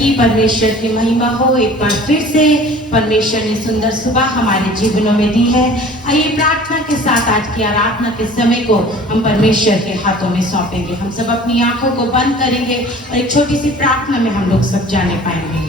की परमेश्वर की महिमा हो। एक बार फिर से परमेश्वर ने सुंदर सुबह हमारे जीवनों में दी है। आइए प्रार्थना के साथ आज की आराधना के समय को हम परमेश्वर के हाथों में सौंपेंगे। हम सब अपनी आंखों को बंद करेंगे और एक छोटी सी प्रार्थना में हम लोग सब जाने पाएंगे।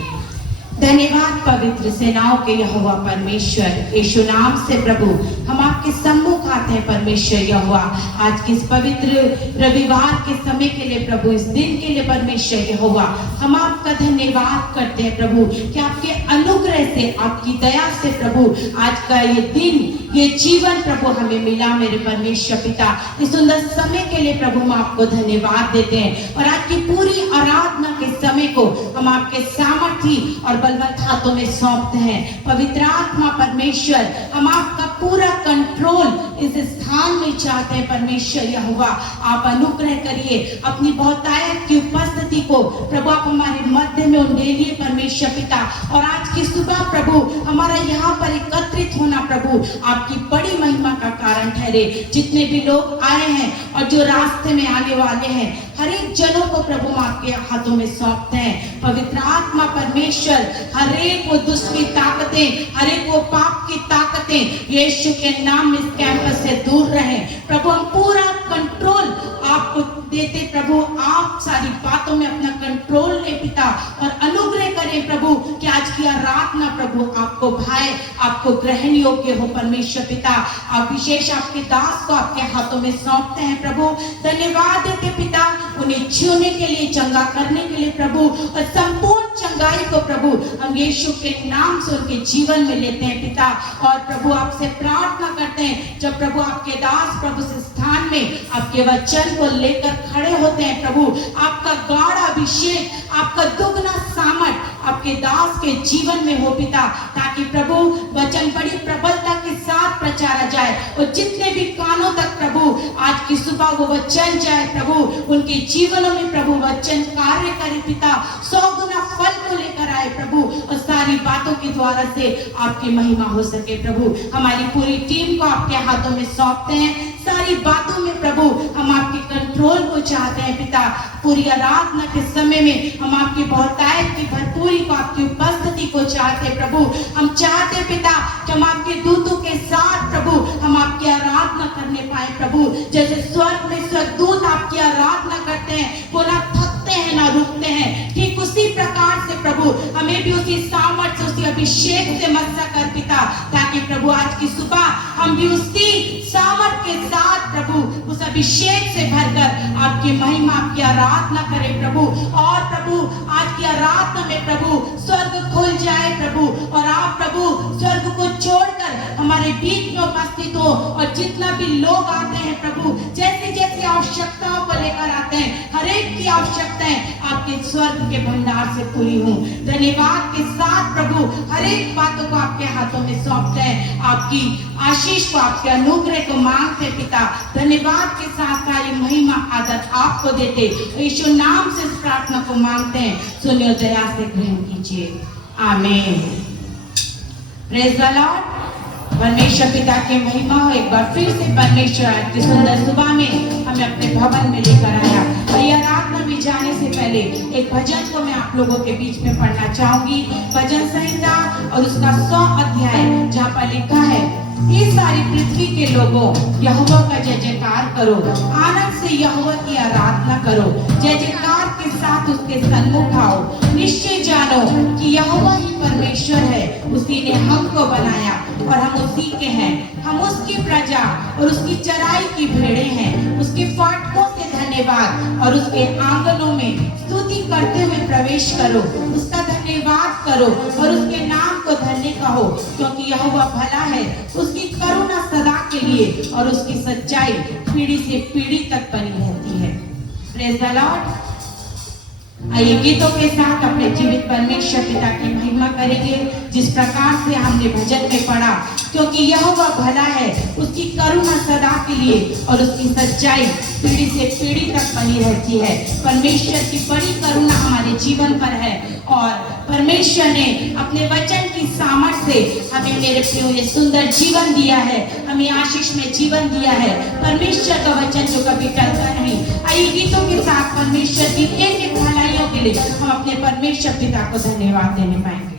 धन्यवाद पवित्र सेनाओं के यहोवा परमेश्वर, यीशु नाम से प्रभु हम आपके सम्मुख आते हैं परमेश्वर यहोवा। आज के इस पवित्र रविवार के समय के लिए प्रभु, इस दिन के लिए परमेश्वर यहोवा हम आपका धन्यवाद करते हैं प्रभु कि आपके अनुग्रह से, आपकी दया से प्रभु आज का ये दिन, ये जीवन प्रभु हमें मिला मेरे परमेश्वर पिता। इस सुंदर समय के लिए प्रभु हम आपको धन्यवाद देते हैं और आज की पूरी आराधना के समय को हम आपके सामर्थी और बलवंत हाथों में सौंपते हैं। पवित्र आत्मा परमेश्वर हम आपका पूरा कंट्रोल इस स्थान में चाहते हैं परमेश्वर यहोवा। आप अनुग्रह करिए, अपनी बहुतायत की उपस्थिति को प्रभु आप हमारे मध्य में उंडेलिए परमेश्वर पिता। और आज की सुबह प्रभु हमारा यहाँ पर एकत्रित होना प्रभु आपकी बड़ी महिमा का कारण ठहरे। जितने भी लोग आए हैं और जो रास्ते में आने वाले हैं, हर एक जनों को प्रभु हम आपके हाथों में सौंपते हैं। पवित्र आत्मा परमेश्वर हर एक वो दुष्ट की ताकतें, हर एक वो पाप की ताकतें यीशु के नाम में इस कैंपस से दूर रहे प्रभु। हम पूरा कंट्रोल आपको देते प्रभु, आप सारी बातों में अपना कंट्रोल ले पिता और अनुग्रह करें प्रभु कि आज की आराधना प्रभु आपको भाए, आपको ग्रहण योग्य हो परमेश्वर पिता। आप विशेष आपके दास को आपके हाथों में सौंपते हैं प्रभु। धन्यवाद देते पिता उन्हें छूने के लिए, चंगा करने के लिए प्रभु, और संपूर्ण चंगाई को प्रभु हम यीशु के नाम से उनके जीवन में लेते हैं पिता। और प्रभु आपसे प्रार्थना करते हैं जब प्रभु आपके दास प्रभु इस स्थान में आपके वचन को लेकर खड़े होते हैं प्रभु, आपका गाढ़ा अभिषेक, आपका दुगना सामर्थ आपके दास के जीवन में हो पिता, ताकि प्रभु वचन बड़ी प्रबलता के साथ प्रचारा जाए और जितने भी कानों तक प्रभु आज की सुबह वो वचन जाए प्रभु, उनके जीवनों में प्रभु वचन कार्य करे पिता, 100 गुना फल को लेकर आए प्रभु, और सारी बातों के द्वारा से आपकी महिमा हो सके प्रभु। हमारी पूरी टीम को आपके हाथों में सौंपते हैं। सारी बातों में प्रभु हम आपके कंट्रोल को चाहते हैं पिता। पूरी आराधना के समय में हम आपकी बहुतायत की भरपूरी को, आपकी उपस्थिति को चाहते हैं प्रभु। हम चाहते हैं पिता कि हम आपके दूतों के साथ प्रभु हम आपकी आराधना करने पाए प्रभु। जैसे स्वर्ग में स्वर्गदूत आपकी आराधना करते हैं, वो ना थकते हैं ना रुकते हैं, ठीक उसी प्रकार से प्रभु हमें भी उसी सामर्थ्य, उसी अभिषेक से मस्सा कर पिता, ताकि प्रभु आज की सुबह हम भी उसी सामर्थ्य के साथ प्रभु उस अभिषेक से भरकर आपकी महिमा, आपकी आराधना करें प्रभु। और प्रभु आज की आराधना में प्रभु स्वर्ग खुल जाए प्रभु, और आप प्रभु स्वर्ग को छोड़कर हमारे बीच में उपस्थित हो, और जितना भी लोग आते हैं प्रभु, जैसी जैसी आवश्यकताओं को लेकर आते हैं, हर एक की आवश्यकताएं आपके स्वर्ग के भंडार से पूरी हो। धन्यवाद के साथ प्रभु हर एक बातों को आपके हाथों में सौंपते हैं, आपकी आशीष को, आपके अनुग्रह को मांगते पिता। धन्यवाद के साथ सारी महिमा आदर आपको देते, यीशु नाम से इस प्रार्थना को मांगते हैं। सुनिए, दया से ग्रहण कीजिए, आमीन। Praise the Lord. परमेश्वर पिता की महिमा हो। एक बार फिर से परमेश्वर आज की सुंदर सुबह में हमें अपने भवन में लेकर आया। और आराधना में जाने से पहले एक भजन को मैं आप लोगों के बीच में पढ़ना चाहूंगी। भजन संहिता और उसका 100 अध्याय, जहाँ पर लिखा है, ये सारी पृथ्वी के लोगों यहोवा का जय जयकार करो, आनंद से यहोवा की आराधना करो, जय जयकार के साथ उसके सन्मुख आओ। निश्चय जानो कि यहोवा ही परमेश्वर है, उसी ने हमको बनाया और हम उसी के हैं। हम उसकी प्रजा और उसकी चराई की भेड़ें हैं। उसके फाटकों से धन्यवाद और उसके आंगनों में स्तुति करते हुए प्रवेश करो। उसका धन्यवाद करो और उसके नाम को धन्य कहो, क्योंकि यहोवा भला है, उसकी करुणा सदा के लिए और उसकी सच्चाई पीढ़ी से पीढ़ी तक बनी रहती है। Praise the Lord. आइए गीतों के साथ अपने जीवित परमेश्वर पिता की महिमा करेंगे, जिस प्रकार से हमने भजन में पढ़ा, क्योंकि यहोवा भला है, उसकी करुणा सदा के लिए और उसकी सच्चाई पीढ़ी से पीढ़ी तक बनी रहती है। परमेश्वर की बड़ी करुणा हमारे जीवन पर है और परमेश्वर ने अपने वचन की सामर्थ्य से हमें, मेरे प्रियो, ये सुंदर जीवन दिया है, हमें आशीष में जीवन दिया है। परमेश्वर का वचन जो कभी टलता नहीं। आइए गीतों के साथ परमेश्वर की एक एक भलाइयों के के लिए हम अपने परमेश्वर पिता को धन्यवाद देने पाएंगे।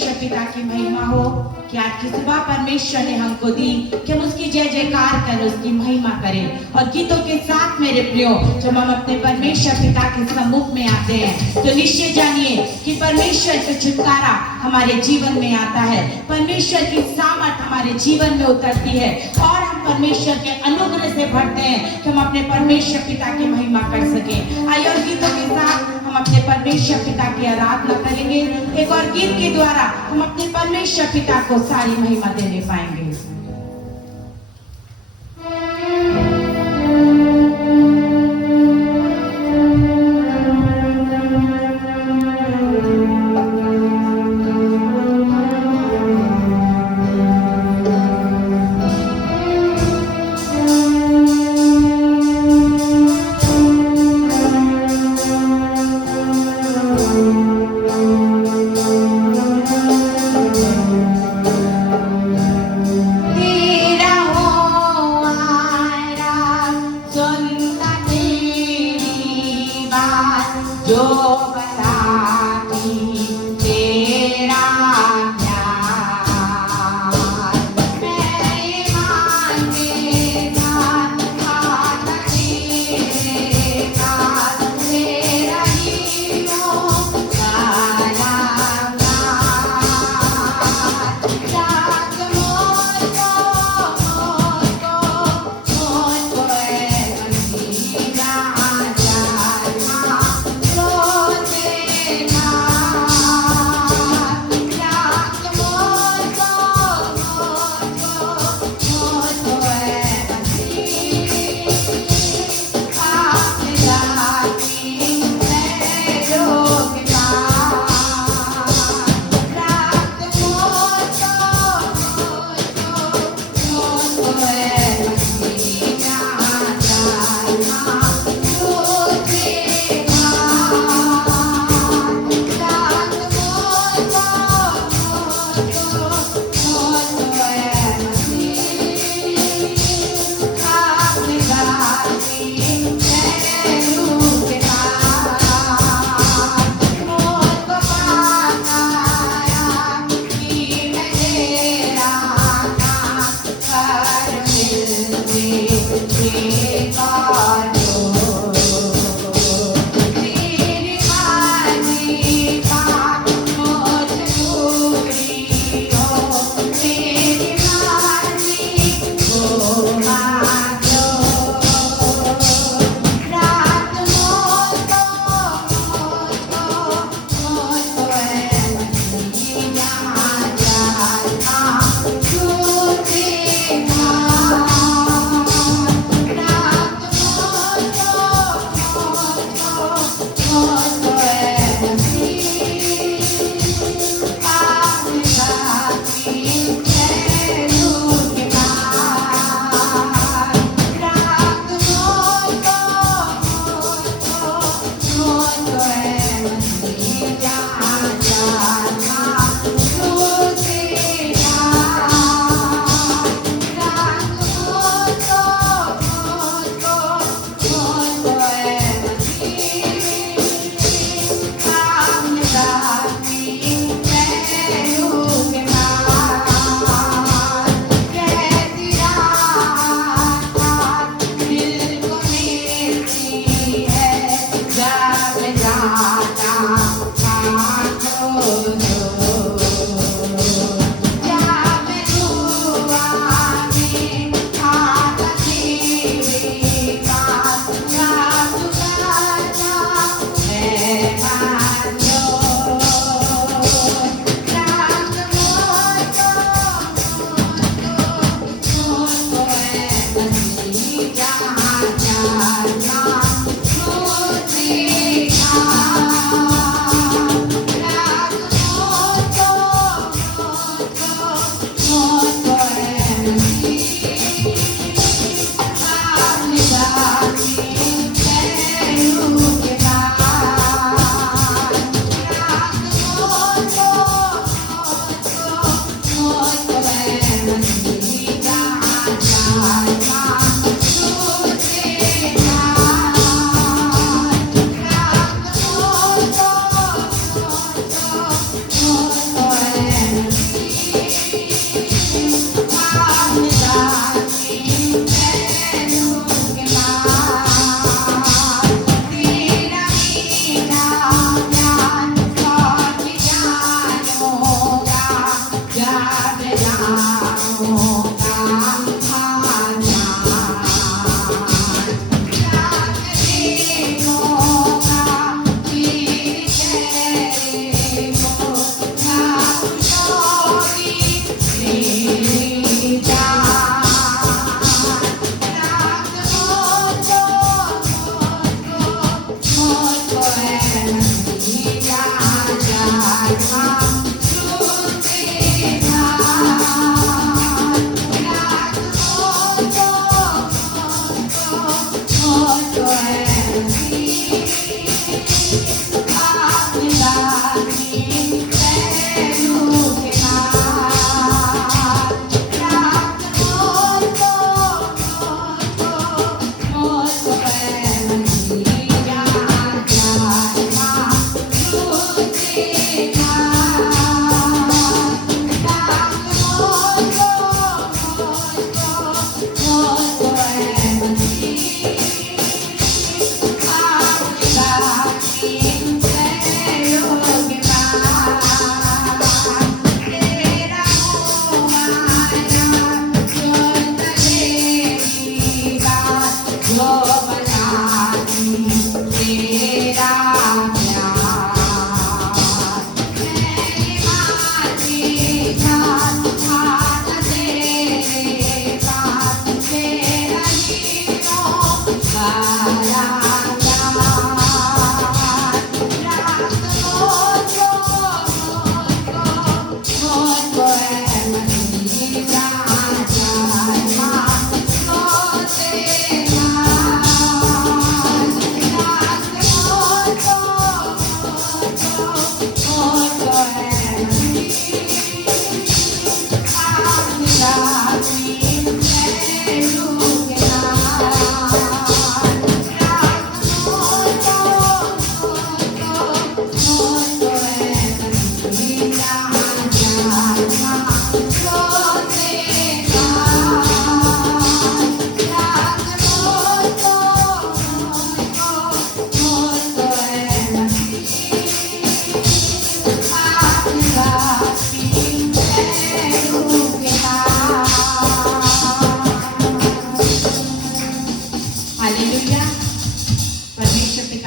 परमेश्वर पिता की महिमा हो कि आज की सुबह परमेश्वर ने हमको दी कि हम उसकी जय जयकार करें, उसकी महिमा करें। और गीतों के साथ मेरे प्रियो, जब हम अपने परमेश्वर पिता के सम्मुख में आते हैं तो निश्चय जानिए कि परमेश्वर का छुटकारा हमारे जीवन में आता है, परमेश्वर की सामर्थ हमारे जीवन में उतरती है और हम परमेश्वर के अनुग्रह से भरते हैं कि हम अपने परमेश्वर पिता की महिमा कर सकें। आइए और गीतों के साथ हम अपने परमेश्वर पिता की आराधना करेंगे। एक और गीत के द्वारा हम अपने परमेश्वर पिता को सारी महिमा देने पाएंगे।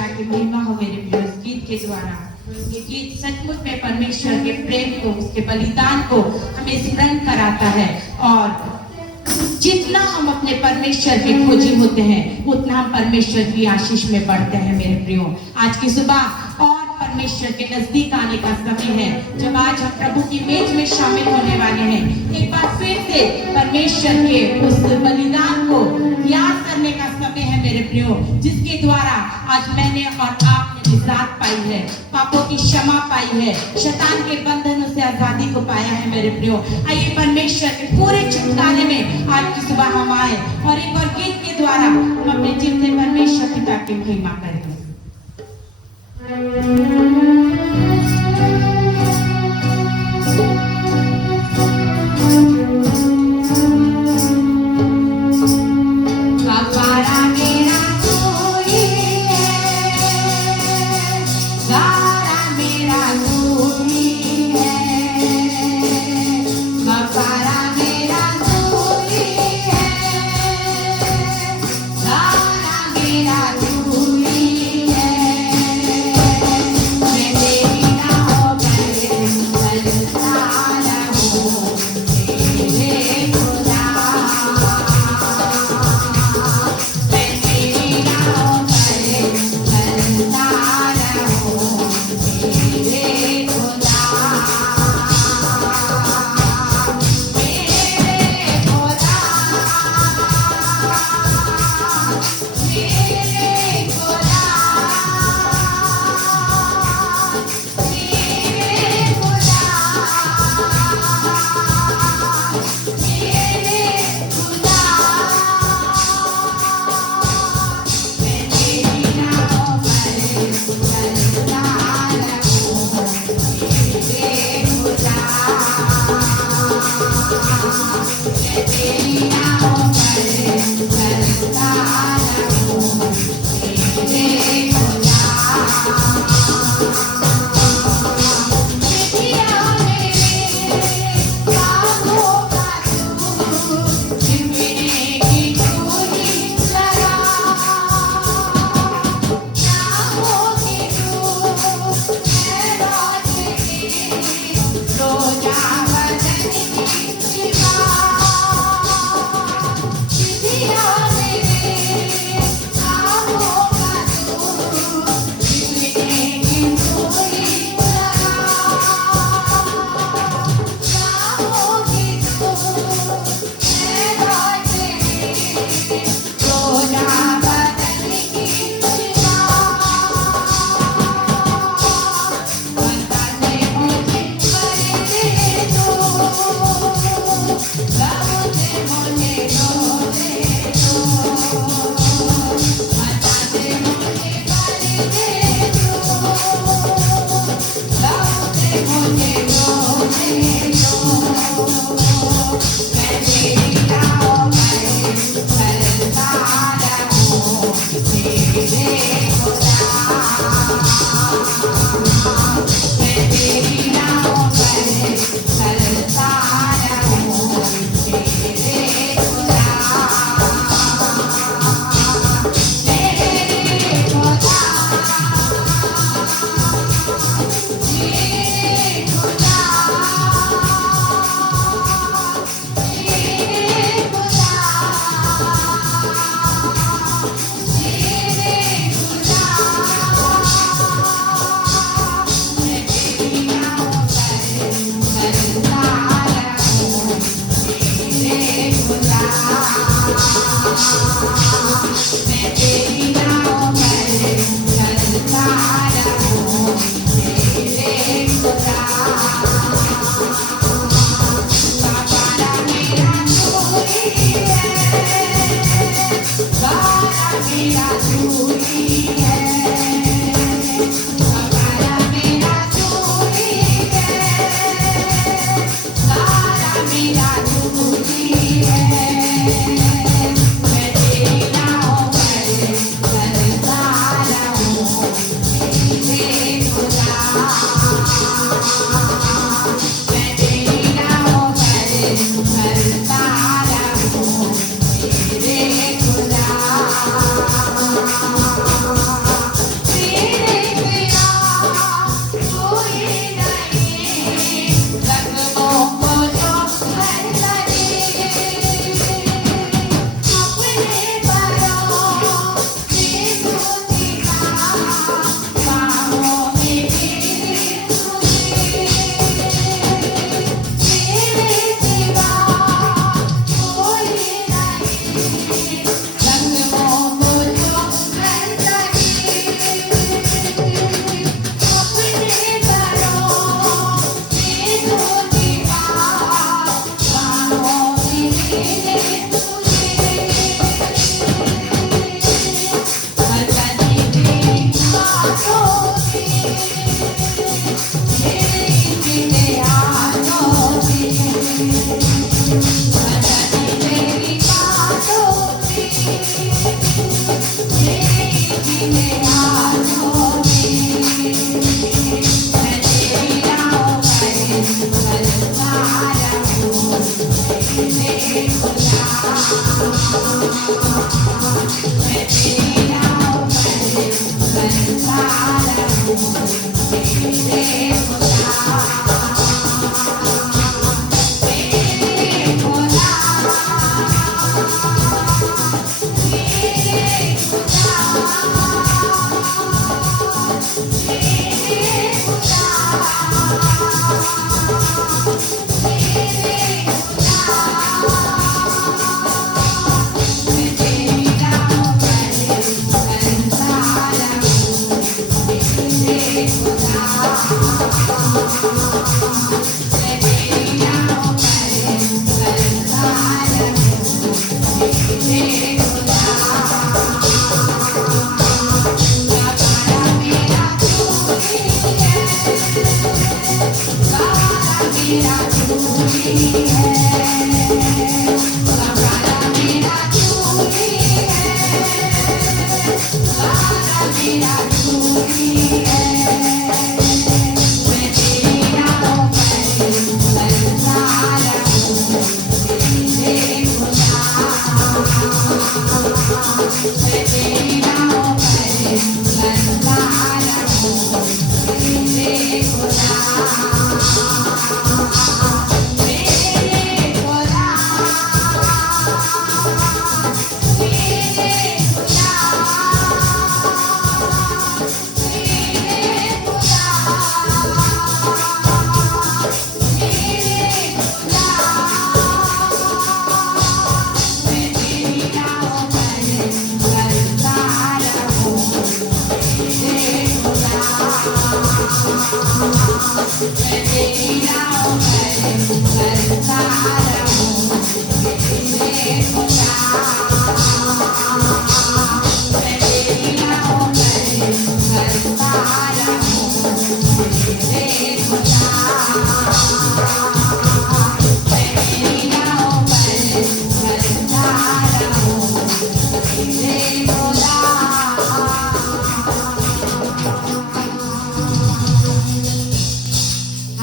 पिता की महिमा हो मेरे प्रिय इस गीत के द्वारा। ये गीत सचमुच में परमेश्वर के प्रेम को, उसके बलिदान को हमें स्मरण कराता है। और जितना हम अपने परमेश्वर के खोजी होते हैं उतना हम परमेश्वर की आशीष में बढ़ते हैं मेरे प्रियो। आज की सुबह और परमेश्वर के नजदीक आने का समय है, जब आज हम प्रभु की मेज में शामिल होने वाले हैं। एक बार फिर से परमेश्वर के उस बलिदान को याद करने का समय है मेरे प्रियो, जिसके द्वारा आज मैंने और आपने निजात पाई है, पापों की क्षमा पाई है, शैतान के बंधनों से आजादी को पाया है मेरे प्रियो। आइए परमेश्वर के पूरे छुटकारे में आज की सुबह हम आए और एक और गीत के द्वारा हम अपने जीवन से परमेश्वर पिता की महिमा करें।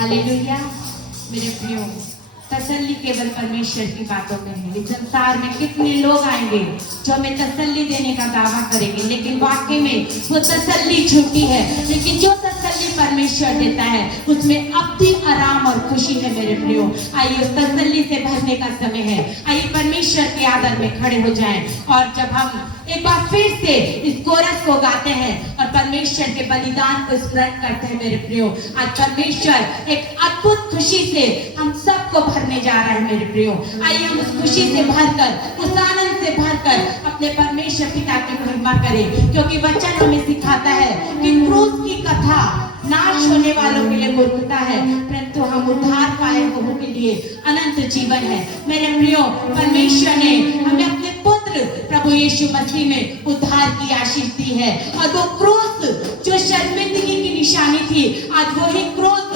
हालेलुया। मेरे प्रियो, तसल्ली केवल परमेश्वर की बातों में है। इस संसार में कितने लोग आएंगे जो हमें तसल्ली देने का दावा करेंगे, लेकिन वाकई में वो तसल्ली झूठी है। लेकिन जो तसल्ली परमेश्वर देता है उसमें अब्दी आराम और खुशी है। मेरे प्रियो, आइए उस तसल्ली से भरने का समय है। आइए परमेश्वर के आदर में खड़े हो जाएं और जब हम एक बार फिर से इस कोरस को गाते हैं और परमेश्वर के बलिदान को स्मरण करते हैं। मेरे प्रियो, आज परमेश्वर एक अद्भुत खुशी से हम सबको भरने जा रहा है। मेरे प्रियो, आइए हम उस खुशी से भरकर, उस आनंद से भरकर अपने परमेश्वर पिता की महिमा करें, क्योंकि वचन हमें सिखाता है कि क्रूस की कथा नाश होने वालों के लिए मूर्खता है, परंतु हम उद्धार पाए लोगों के लिए अनंत जीवन है। मेरे प्रियो, परमेश्वर ने हमें अपने पुत्र प्रभु यीशु मसीह में उद्धार की आशीष दी है और वो क्रूस जो शर्मिंदगी की निशानी थी, आज वही क्रूस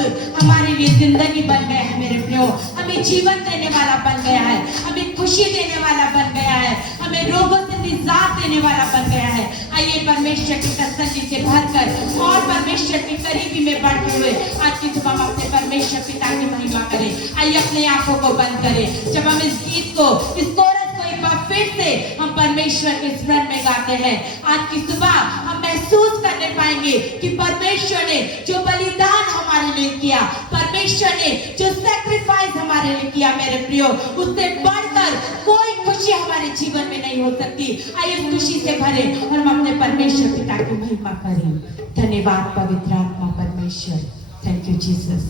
हमारे लिए जिंदगी बन गया है। मेरे प्रियो, हमें जीवन देने वाला बन गया है, हमें खुशी देने वाला बन गया है, हमें रोगों से निजात देने वाला बन गया है। आइए परमेश्वर की तसल्ली से भरकर और परमेश्वर की करीबी में बढ़ते हुए आज की सुबह हम अपने परमेश्वर पिता की महिमा करें। आइए अपने आंखों को बंद करें। जब हम इस गीत को, इस कोरस को एक बार फिर से हम परमेश्वर के स्मरण में गाते हैं, आज की सुबह हम महसूस करने पाएंगे कि परमेश्वर ने जो बलिदान हमारे लिए किया, परमेश्वर ने जो सैक्रिफाइस हमारे लिए किया, मेरे प्रियो, उससे बढ़कर कोई खुशी हमारे जीवन में नहीं हो सकती। आइए इस खुशी से भरे और हम अपने परमेश्वर पिता की महिमा करें। धन्यवाद पवित्र आत्मा परमेश्वर। Thank you Jesus.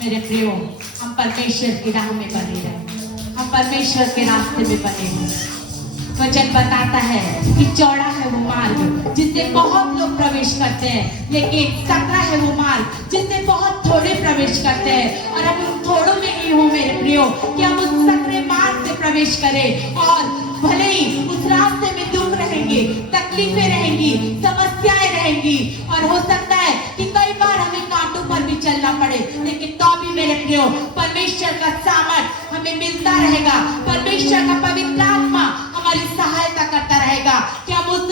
मेरे प्रियो, हम परमेश्वर की राह में बने रहे, हम परमेश्वर के रास्ते में बने हैं। वचन बताता है कि चौड़ा है वो मार्ग जिससे बहुत लोग प्रवेश करते हैं, लेकिन सकरा है वो मार्ग जिससे बहुत थोड़े प्रवेश करते हैं। और हम उन थोड़ों में ही हो मेरे प्रियो कि हम उस सकरे मार्ग से प्रवेश करें। और भले ही उस रास्ते में दुख रहेंगे, तकलीफें रहेंगी, समस्याएं रहेंगी, और हो सकता है कि कई बार हमें कांटों पर भी चलना पड़े, लेकिन तो भी मेरे प्रियो परमेश्वर का सामर्थ हमें मिलता रहेगा। परमेश्वर का पवित्र आत्मा हमारी सहायता करता रहेगा कि हम उस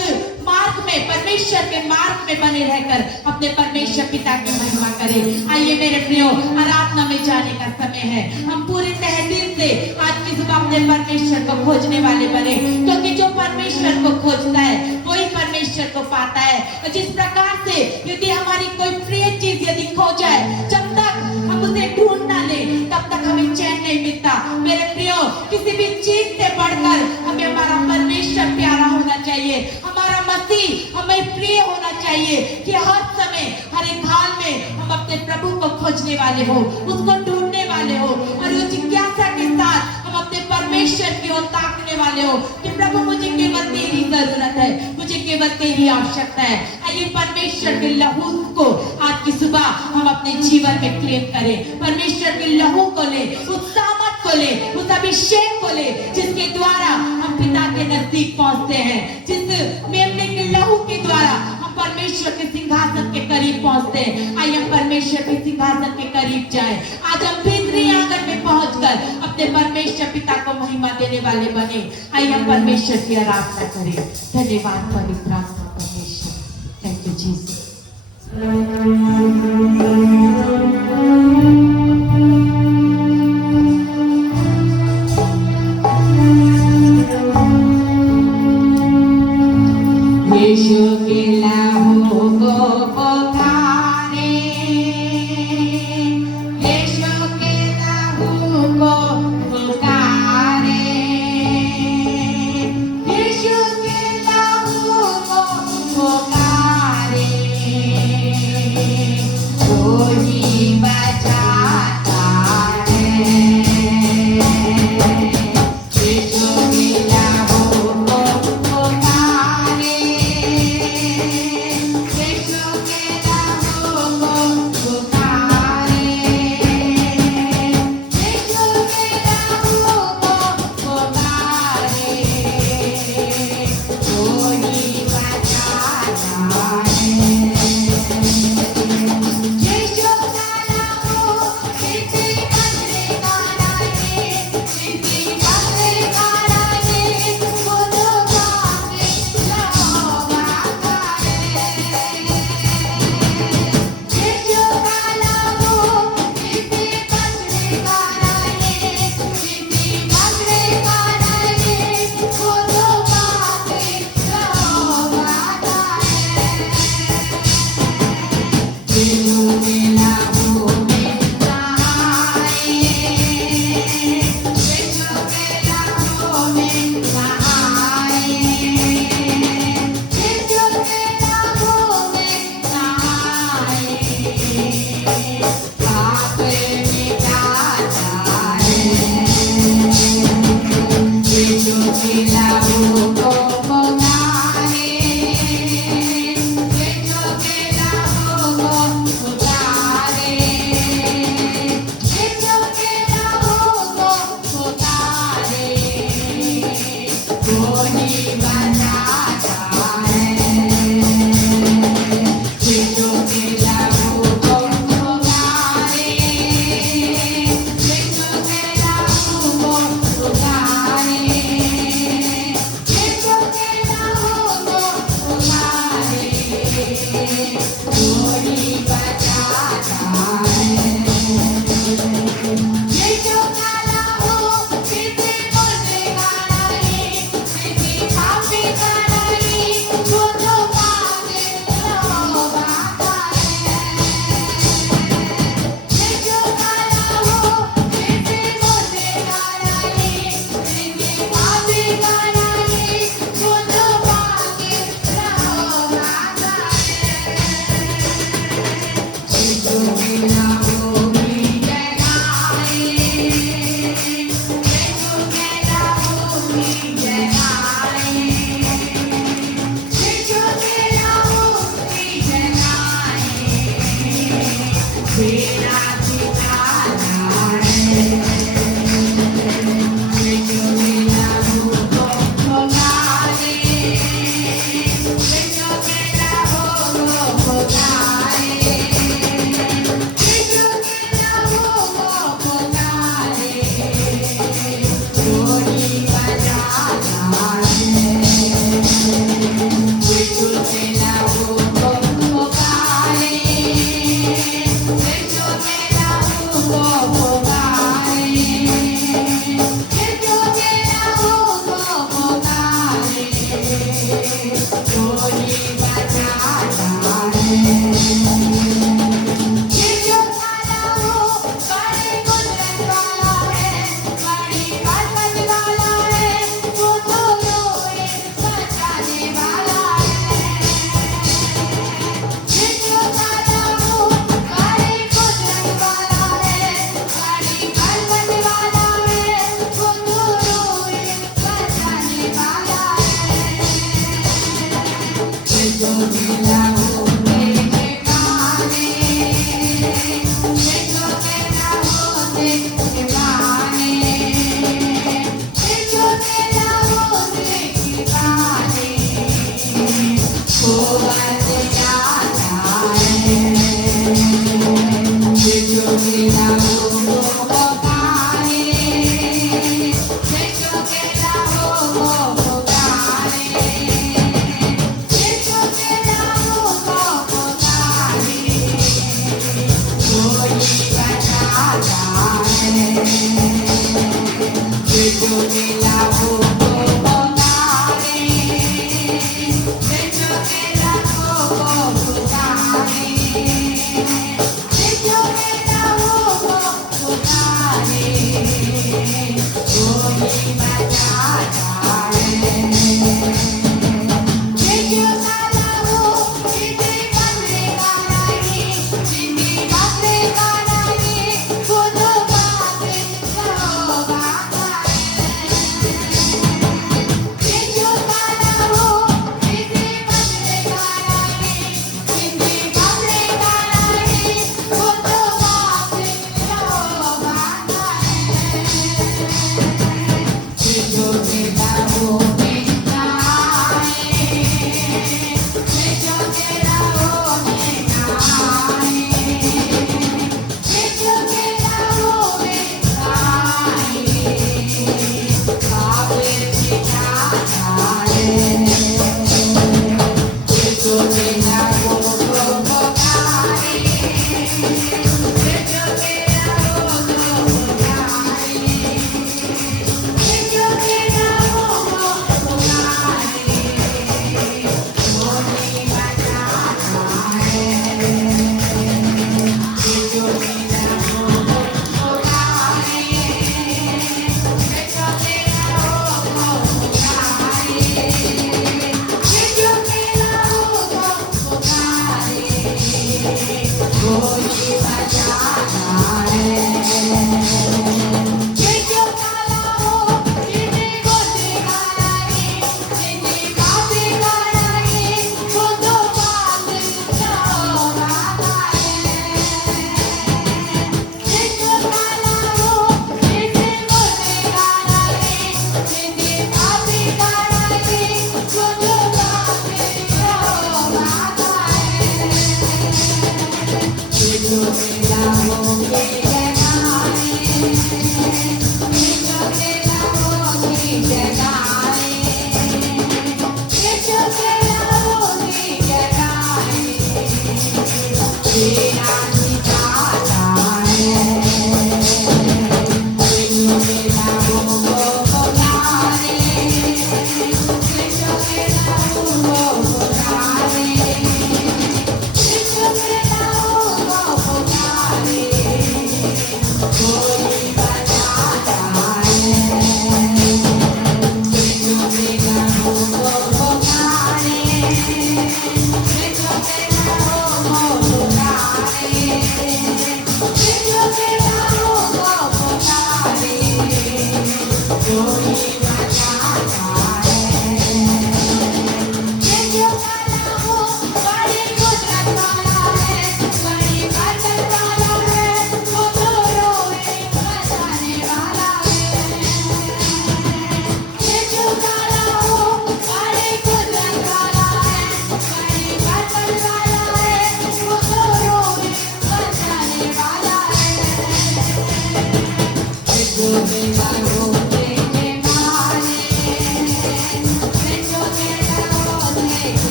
मार्ग में, परमेश्वर के मार्ग में बने रहकर अपने परमेश्वर पिता की महिमा करें। आइए मेरे प्रियो, आराधना में जाने का समय है। हम पूरे तहे दिल से आज की सुबह अपने परमेश्वर को खोजने वाले बने, क्योंकि जो परमेश्वर को खोजता है वही परमेश्वर को पाता है। और जिस प्रकार से यदि हमारी कोई प्रिय चीज यदि खो जाए, जब तक हम उसे ढूंढ ना ले तब तक हमें चैन नहीं मिलता। मेरे प्रियो, किसी भी चीज से बढ़कर हमें हमारा परमेश्वर प्यारा होना चाहिए, हमारा मसीह हमें प्रिय होना चाहिए कि हर समय, हर एक हाल में हम अपने प्रभु को खोजने वाले हो, उसको ढूंढने वाले हो, और वो जिज्ञासा के साथ हम अपने परमेश्वर की ओर ताकने वाले हो कि प्रभु मुझे केवल तेरी जरूरत है, मुझे केवल तेरी आवश्यकता है। आइए परमेश्वर के लहू को आज की सुबह हम अपने जीवन में क्लेम करें। परमेश्वर के लहू को ले, उस सामर्थ को ले, उस अभिषेक को ले जिसके द्वारा हम पिता के नजदीक पहुंचते हैं, जिस मेमने के लहू के द्वारा हम परमेश्वर के सिंहासन के करीब पहुंचते हैं। आइए हम परमेश्वर के सिंहासन के करीब जाएं। आज हम भीतरी आंगन में पहुंचकर अपने परमेश्वर पिता को महिमा देने वाले बने। आइए हम परमेश्वर की आराधना करें। धन्यवाद पवित्र आत्मा परमेश्वर। Thank you Jesus. यीशु के लहू को पुकारे, यीशु के लहू को पुकारे, यीशु के लहू को पुकारे, कोई बचाता है। यीशु के लहू को पुकारे,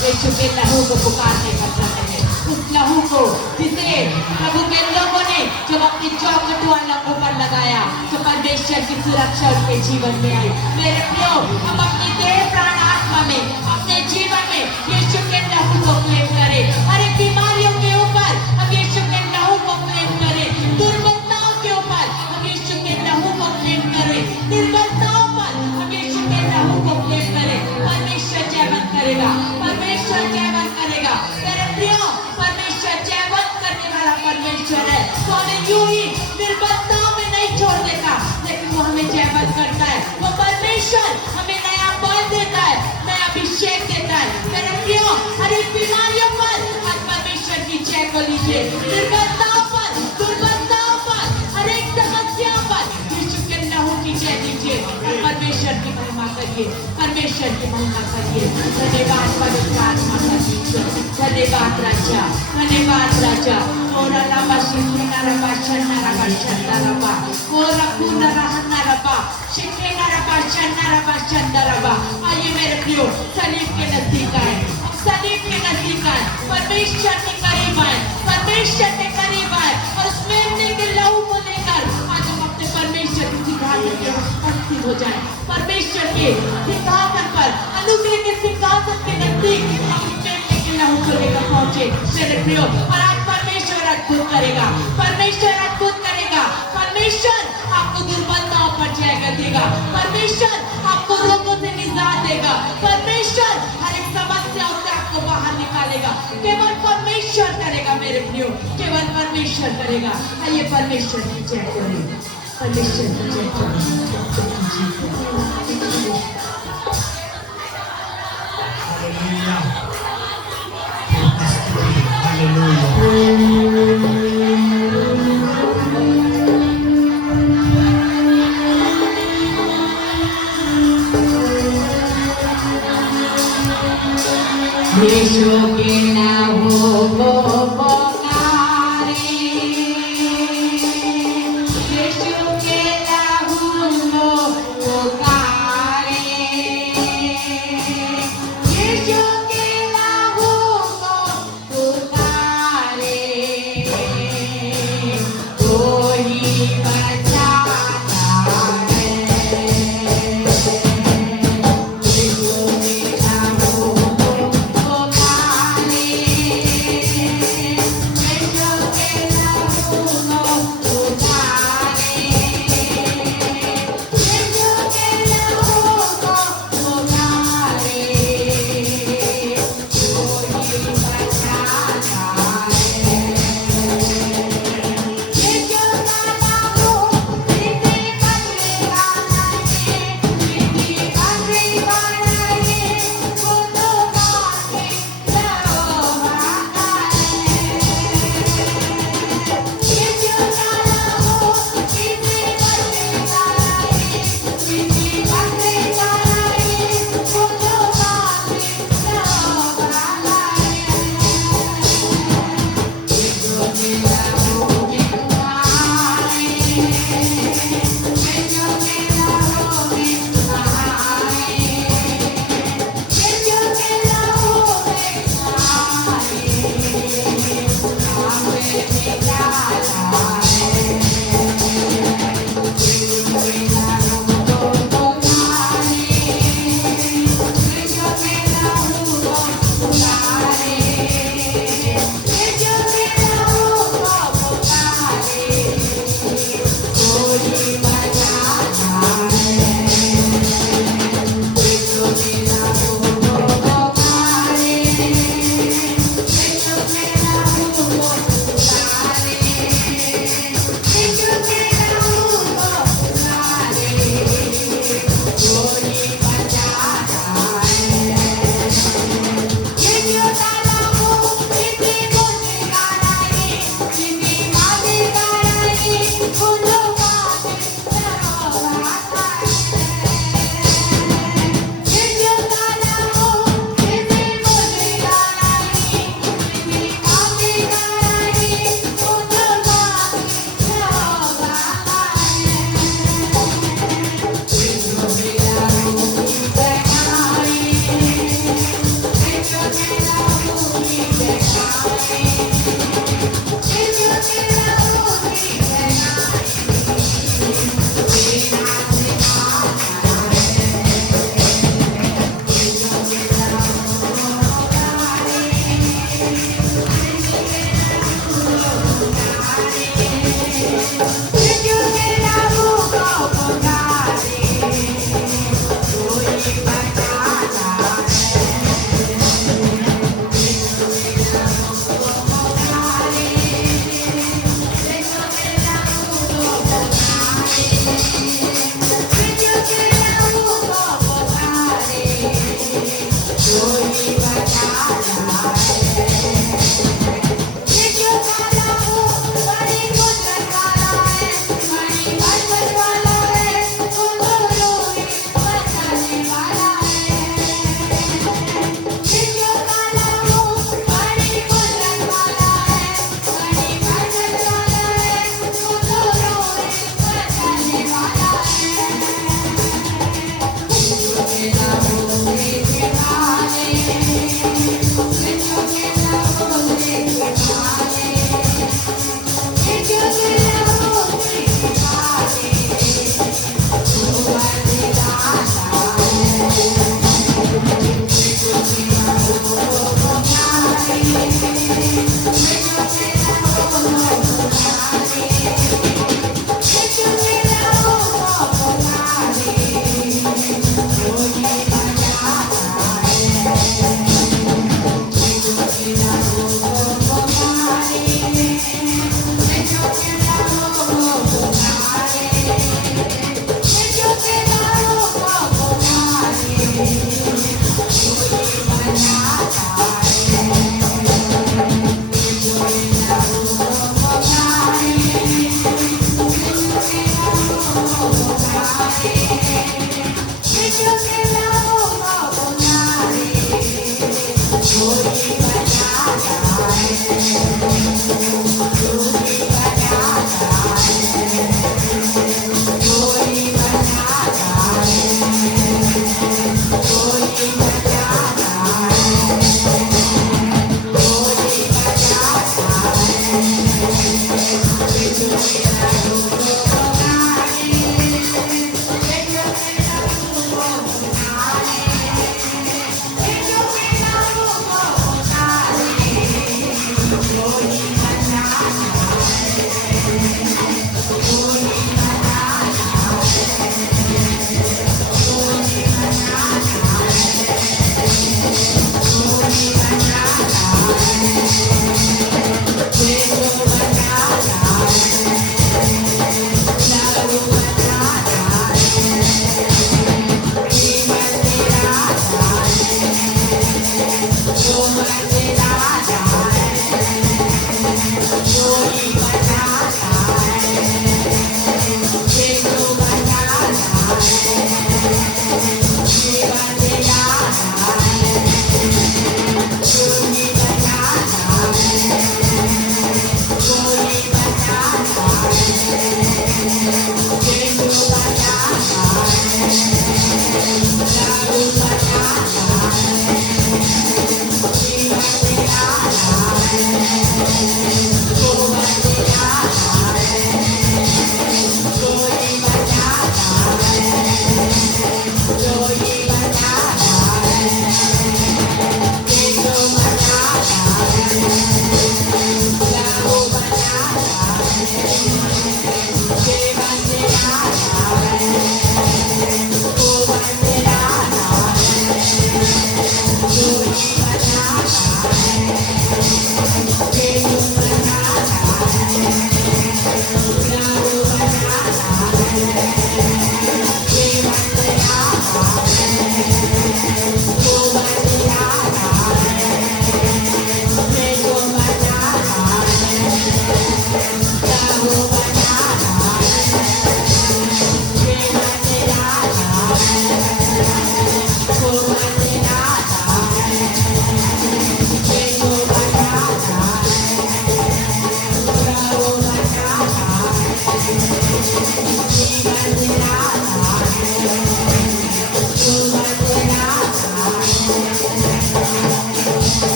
यीशु के लहू को पुकारने का समय है। उस लहू को जिसे प्रभु के लोगों ने जब अपनी चौखट वालों पर लगाया तो परमेश्वर की सुरक्षा उनके जीवन में आई। मेरे प्रियो, हम अपनी देह प्राण आत्मा में अपने जीवन में यीशु के लहू को क्लेम करें। हर एक बीमारियों के ऊपर हम यीशु के लहू को क्लेम करें। दुर्बलताओं के ऊपर हम यीशु के लहू को क्लेम करें। दुर्बलताओं पर हम यीशु के लहू को क्लेम करें। परमेश्वर जयवंत करेगा, परमेश्वर जयवंत करेगा। मेरे प्रियो, परमेश्वर जयवंत करने वाला परमेश्वर है। तो हमें यूं ही निर्बलताओं में नहीं छोड़ देता, लेकिन वो हमें जयवंत करता है। वो परमेश्वर हमें नया बल देता है, नया अभिषेक देता है। मेरे प्रियो, हर एक बीमारियों पर आज परमेश्वर की जय को लीजिए। निर्बलताओं पर, दुर्बलताओं पर, हर एक समस्या पर यीशु के लहू की जय दीजिए और परमेश्वर की महिमा करिए, परमेश्वर की महिमा करिए। धन्यवाद पवित्र आत्मा का दीजिए, धन्यवाद राजा, धन्यवाद राजा। ओरा लाबा शिखना रबा शन्ना रबा शन्ना रबा, ओरा कुना रहना रबा शिखना रबा शन्ना रबा शन्ना रबा। आइए मेरे प्रियो, सलीब के नजदीक आए, सलीब के नजदीक आए, परमेश्वर के करीब आए, परमेश्वर के करीब आए और उस मेमने के लहू को लेकर आज हम अपने परमेश्वर के सिंहासन के उपस्थित हो जाए। परमेश्वर के सिंहासन पर, अनुग्रह के सिंहासन के नजदीक हम उस मेमने के लहू को लेकर पहुंचे मेरे प्रियो। और आज परमेश्वर अद्भुत करेगा, परमेश्वर अद्भुत करेगा। परमेश्वर आपको दुर्बलताओं पर जय देगा, परमेश्वर आपको रोगों से निजात देगा, परमेश्वर हर एक समस्या से आपको बाहर निकालेगा। केवल परमेश्वर करेगा मेरे प्रियो, केवल परमेश्वर करेगा। आइए परमेश्वर की जय करें, परमेश्वर की जय करें। यीशु के लहू को पुकारे, यीशु के लहू को पुकारे, यीशु के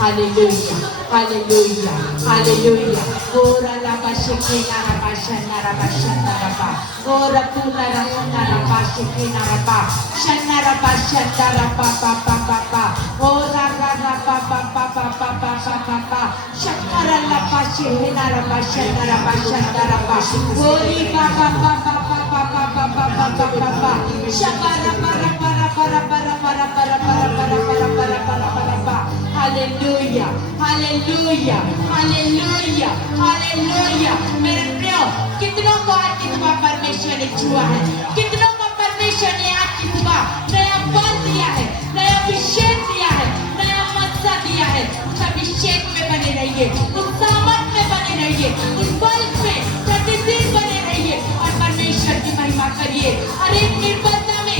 Hallelujah. Hallelujah. Hallelujah. Ora la bashikina la bashana la bashana la ba. Ora puna la hana la bashikina la ba. Shana la bashana la ba ba ba ba ba. Ora la la ba ba ba ba ba ba ba ba ba. Shakara la bashikina la bashana la bashana la ba. Ori ba ba ba ba ba ba ba ba ba ba ba ba ba. Shakara para para para para para para para para para para para para para. Hallelujah, hallelujah, hallelujah, hallelujah. मेरे प्रियो, कितनों को आज की सुबह परमेश्वर ने छुआ है, कितनों को परमेश्वर ने आज की सुबह नया बल दिया है, नया अभिषेक दिया है, नया मत्सा दिया है। उस अभिषेक में बने रहिए, उस सामर्थ में बने रहिए, उस बल में प्रतिदिन बने रहिए और परमेश्वर की महिमा करिए। और एक निर्बलता में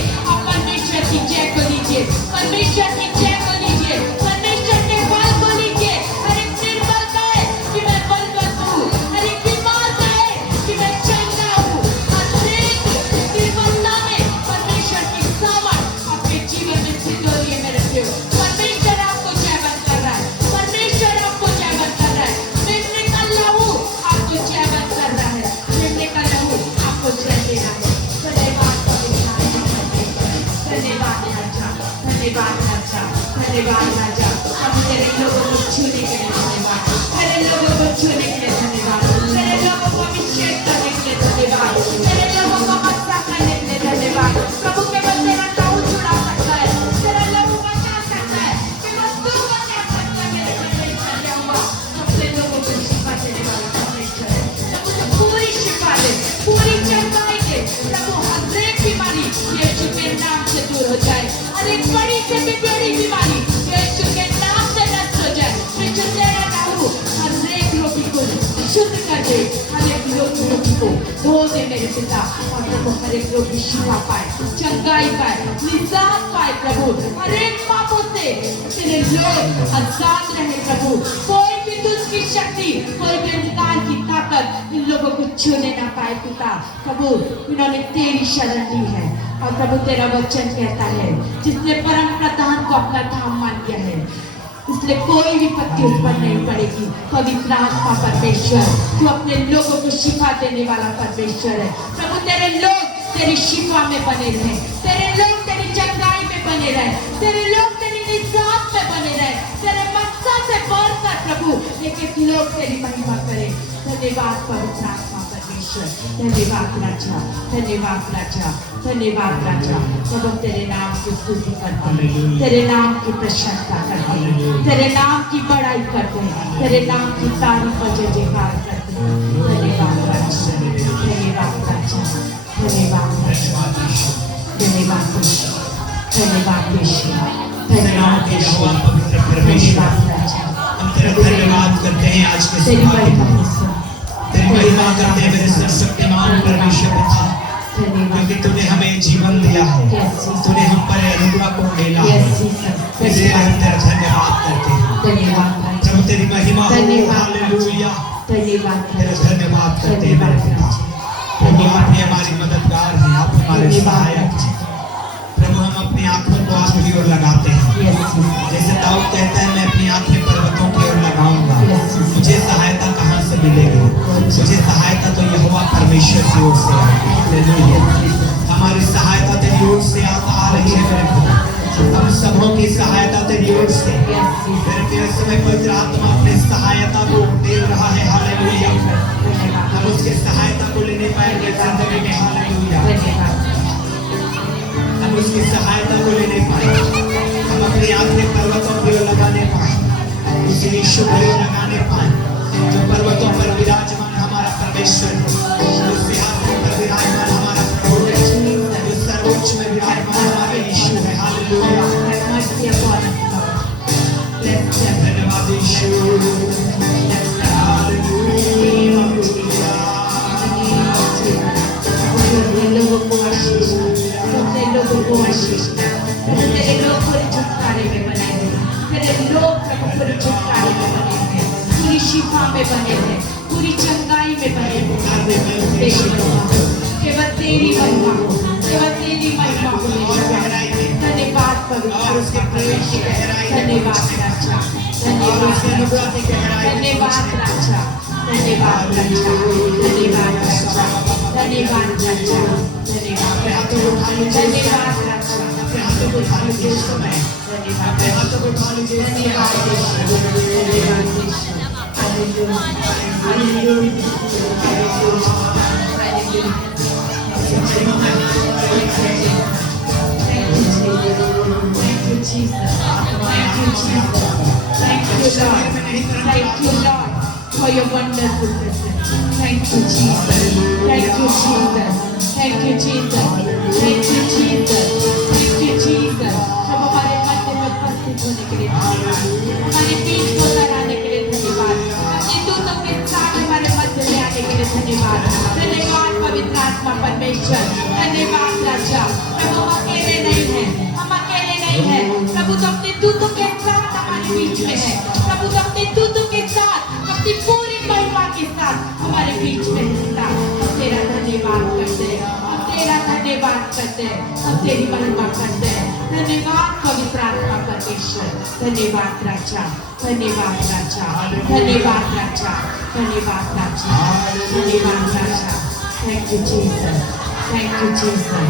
धन्यवाद राजा, धन्यवाद राजा, धन्यवाद राजा। हम तेरे लोगों को छूने के लिए धन्यवाद, तेरे लोगों को छूने के लिए धन्यवाद, तेरे लोगों को अभिषेक करने के लिए धन्यवाद, तेरे लोगों को मस्सा करने के लिए धन्यवाद। प्रभु केवल तेरा नाम छुड़ा सकता है, तेरे लोगों को बचा सकता है, केवल तू बचा सकता है मेरे परमेश्वर यहोवा। अपने लोगों को शिफा देने वाला परमेश्वर है। प्रभु तो पूरी शिफा दे, पूरी चंगाई दे। प्रभु हर एक बीमारी यीशु के नाम से दूर हो जाए, हर एक बड़ी से भी बड़ी बीमारी यीशु के नाम से नष्ट हो जाए। यीशु तेरा नाम हर एक रोगी को शुद्ध कर दे, हर एक रोगी को धो दे मेरे पिता। और प्रभु हर एक रोगी शिफा पाए, चंगाई पाए, निजात पाए। प्रभु हर एक पापों से तेरे लोग आजाद रहे। प्रभु कोई भी दुष्ट की शक्ति, कोई भी अंधकार की ताकत इन लोगों को छूने ना पाए पिता। प्रभु इन्होंने तेरी शरण ली है और प्रभु तेरा वचन कहता है जिसने परम प्रधान को अपना धाम मान लिया है, इसलिए कोई भी पत्ती उस पर नहीं पड़ेगी। पवित्र आत्मा परमेश्वर, तू अपने लोगों को शिफा देने वाला परमेश्वर है। प्रभु तेरे लोग तेरी शिफा में बने रहे, तेरे लोग तेरी चंगाई में बने रहे, तेरे लोग तेरी निजात में बने रहे, तेरे मक्सा से बढ़कर प्रभु एक लोग तेरी महिमा करे। धन्यवाद पवित्र आत्मा परमेश्वर, धन्यवाद राजा, धन्यवाद राजा, धन्यवाद राजा। प्रभु तेरे नाम की स्तुति करते हैं, तेरे नाम की प्रशंसा करते हैं, तेरे नाम की बड़ाई करते हैं, तेरे नाम की तारीफ और जय जयकार करते हैं। धन्यवाद राजा, धन्यवाद राजा, धन्यवाद धन्यवाद धन्यवाद धन्यवाद धन्यवाद राजा। हम तेरा धन्यवाद करते हैं आज के तेरी महिमा करते हैं मेरे सर्वशक्तिमान परमेश्वर पिता, क्योंकि तूने हमें जीवन दिया है, तूने हम पर अनुग्रह को डाला है, इसलिए हम तेरा धन्यवाद करते हैं। प्रभु तेरी महिमा हो, हालेलुया, तेरा धन्यवाद करते हैं मेरे पिता। प्रभु आप ही हमारी मददगार हैं, आप हमारे सहायक हैं। प्रभु हम अपनी आंखों को आपकी ओर लगाते हैं, जैसे दाऊद कहता है मैं अपनी आंखें पर्वतों की ओर लगाऊंगा, मुझे सहायता कहाँ से मिलेगी? मुझे सहायता तो यहोवा परमेश्वर की ओर से आएगी। हमारी सहायता तेरी ओर से आ रही है मेरे पिता, हम सबों की सहायता तेरी ओर से। मेरे प्रिय समय पवित्र आत्मा अपनी सहायता को दे रहा है, हालेलुया। हम उसकी सहायता को लेने पाएंगे जिंदगी में, हालेलुया। हम उसकी सहायता को लेने पाए, हम अपनी आंखें पर्वतों की ओर लगाने पाए, उसी यीशु की ओर लगाने पाए जो पर्वतों पर विराजमान हमारा परमेश्वर है, जो सिंहासन पर विराजमान हमारा प्रभु है, जो सर्वोच्च में विराजमान हमारा यीशु है। हालेलुया, धन्यवाद यीशु, लोगों को आशीष, अपने लोगों को आशीष, तेरे लोग पूरे छुटकारे में बने हैं, तेरे लोग पूरे छुटकारे में बने हैं, पूरी शिफा में बने हैं, पूरी चंगाई में बने हैं। केवल तेरी महिमा हो, केवल तेरी महिमा हो। धन्यवाद पवित्र परमेश्वर, धन्यवाद राजा, धन्यवाद, धन्यवाद राजा, धन्यवाद राजा, धन्यवाद राजा, धन्यवाद राजा, धन्यवाद, धन्यवाद राजा। अपने हाथों को उठा लीजिए इस समय, अपने हाथों को उठा लीजिए, धन्यवाद, धन्यवाद, hallelujah, hallelujah, hallelujah. Thank you, Jesus. Thank you, Jesus. Thank you, Lord. Thank you, Lord, for your wonderful presence. Thank you, Jesus. Thank you, Jesus. Thank you, Jesus. Thank you, Jesus. Thank you, Jesus. सब हमारे मध्य में उपस्थित होने के लिए धन्यवाद, हमारे बीच को सराहने के लिए धन्यवाद, अपने दूतों के साथ हमारे मध्य में आने के लिए धन्यवाद। धन्यवाद पवित्र आत्मा परमेश्वर, धन्यवाद राजा। प्रभु हम अकेले नहीं हैं, हम अकेले नहीं हैं। प्रभु तो अपने दूतों के साथ हमारे बीच में है, प्रभु तो अपने दूतों के साथ अपनी पूरी महिमा के साथ हमारे बीच में है। हम तेरा धन्यवाद करते हैं, हम तेरा धन्यवाद करते हैं, हम तेरी महिमा करते हैं। धन्यवाद पवित्र आत्मा परमेश्वर, धन्यवाद राजा, धन्यवाद राजा, धन्यवाद राजा, धन्यवाद राजा, धन्यवाद राजा। Thank you, Jesus. Thank you, Jesus.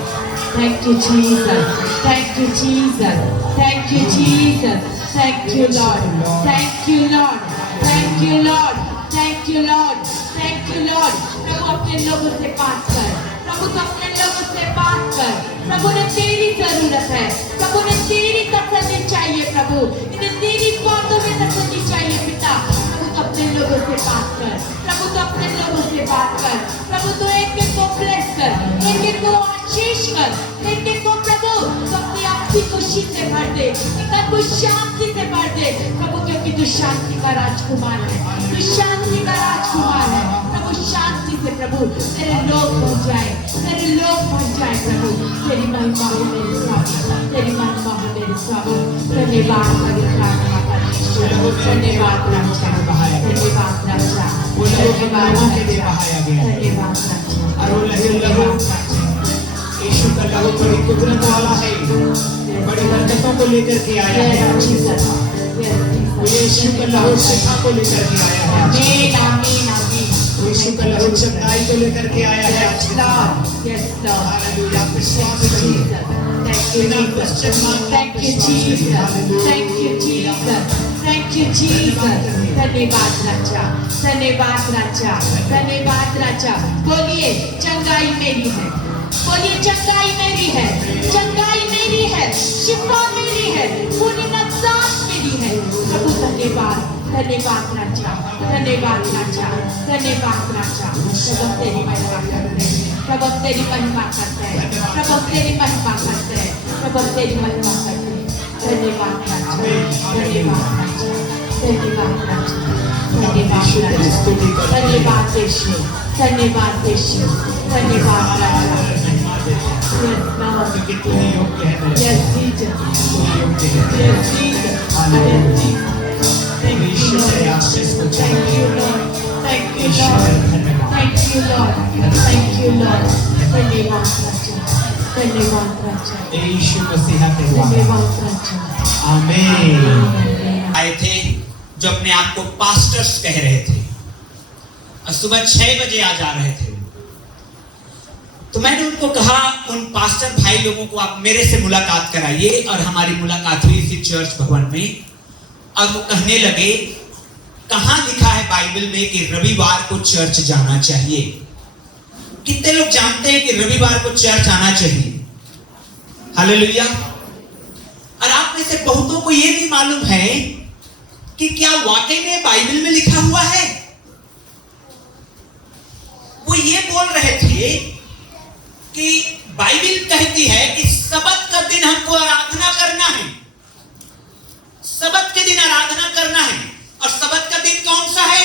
Thank you, Jesus. Thank you, Jesus. Thank you, Jesus. Thank you, Lord. Thank you, Lord. Thank you, Lord. Thank you, Lord. Thank you, Lord. प्रभु अपने लोगों से बात कर, प्रभु तो अपने लोगों से बात कर। प्रभु ने तेरी जरूरत है, प्रभु ने तेरी तसल्ली चाहिए, प्रभु इन्हें तेरी बातों में तसल्ली चाहिए पिता। प्रभु तो अपने लोगों से बात कर, प्रभु तो अपने लोगों से बात कर, प्रभु तो एक एक को ब्लेस कर, एक एक को आशीष कर, एक एक को प्रभु तो अपनी आपकी खुशी से भर दे, एक को शांति से भर दे प्रभु, क्योंकि तू शांति का राजकुमार है, तू शांति का राजकुमार है। प्रभु शांति से प्रभु तेरे लोग बन जाए, तेरे लोग बन जाए प्रभु। तेरी महिमा हो मेरे स्वामी, तेरी महिमा हो मेरे स्वामी। धन्यवाद पवित्र आत्मा परमेश्वर, धन्यवाद रक्षा, धन्यवाद रक्षा, धन्यवाद रक्षा। यीशु का लहू बड़ी कुदरत वाला है, बड़ी बरकतों को लेकर के आया है। यीशु का लहू शिक्षा को लेकर के आया है। आमीन आमीन आमीन। यीशु का लहू चंगाई को लेकर के आया है। Yes Lord. हालेलुया, विश्वास करिए। Thank you Jesus. Thank you Jesus. Thank you Jesus. धन्यवाद राजा, धन्यवाद राजा, धन्यवाद राजा। बोलिए चंगाई मेरी है, बोलिए चंगाई मेरी है, चंगाई मेरी है, शिफा मेरी है, पूरी नजात मेरी है। प्रभु धन्यवाद, धन्यवाद राजा, धन्यवाद राजा, धन्यवाद राजा। प्रभु तेरी महिमा करते हैं, प्रभु तेरी महिमा करते हैं, प्रभु तेरी महिमा करते हैं, प्रभु तेरी महिमा करते हैं। धन्यवाद राजा, धन्यवाद राजा, धन्यवाद राजा, धन्यवाद राजा, धन्यवाद देशे, धन्यवाद देशे, धन्यवाद राजा। Yes Lord, yes Jesus, yes Jesus, yes Jesus। Thank you Lord, thank you Lord, thank you Lord, thank you Lord, thank you Lord। धन्यवाद राजा, धन्यवाद राजा, यीशु मसीह के द्वारा धन्यवाद राजा। आमीन। आए थे जो अपने आप को पास्टर्स कह रहे थे और सुबह 6 बजे आ जा रहे थे, तो मैंने उनको कहा उन पास्टर भाई लोगों को आप मेरे से मुलाकात कराइए, और हमारी मुलाकात हुई इसी चर्च भवन में। और वो कहने लगे कहां लिखा है बाइबल में कि रविवार को चर्च जाना चाहिए। कितने लोग जानते हैं कि रविवार को चर्च आना चाहिए? हालेलुया। और आप में से बहुतों को यह नहीं मालूम है कि क्या वाकई में बाइबल में लिखा हुआ है। वो ये बोल रहे थे कि बाइबल कहती है कि सबत का दिन हमको आराधना करना है, सबत के दिन आराधना करना है। और सबत का दिन कौन सा है?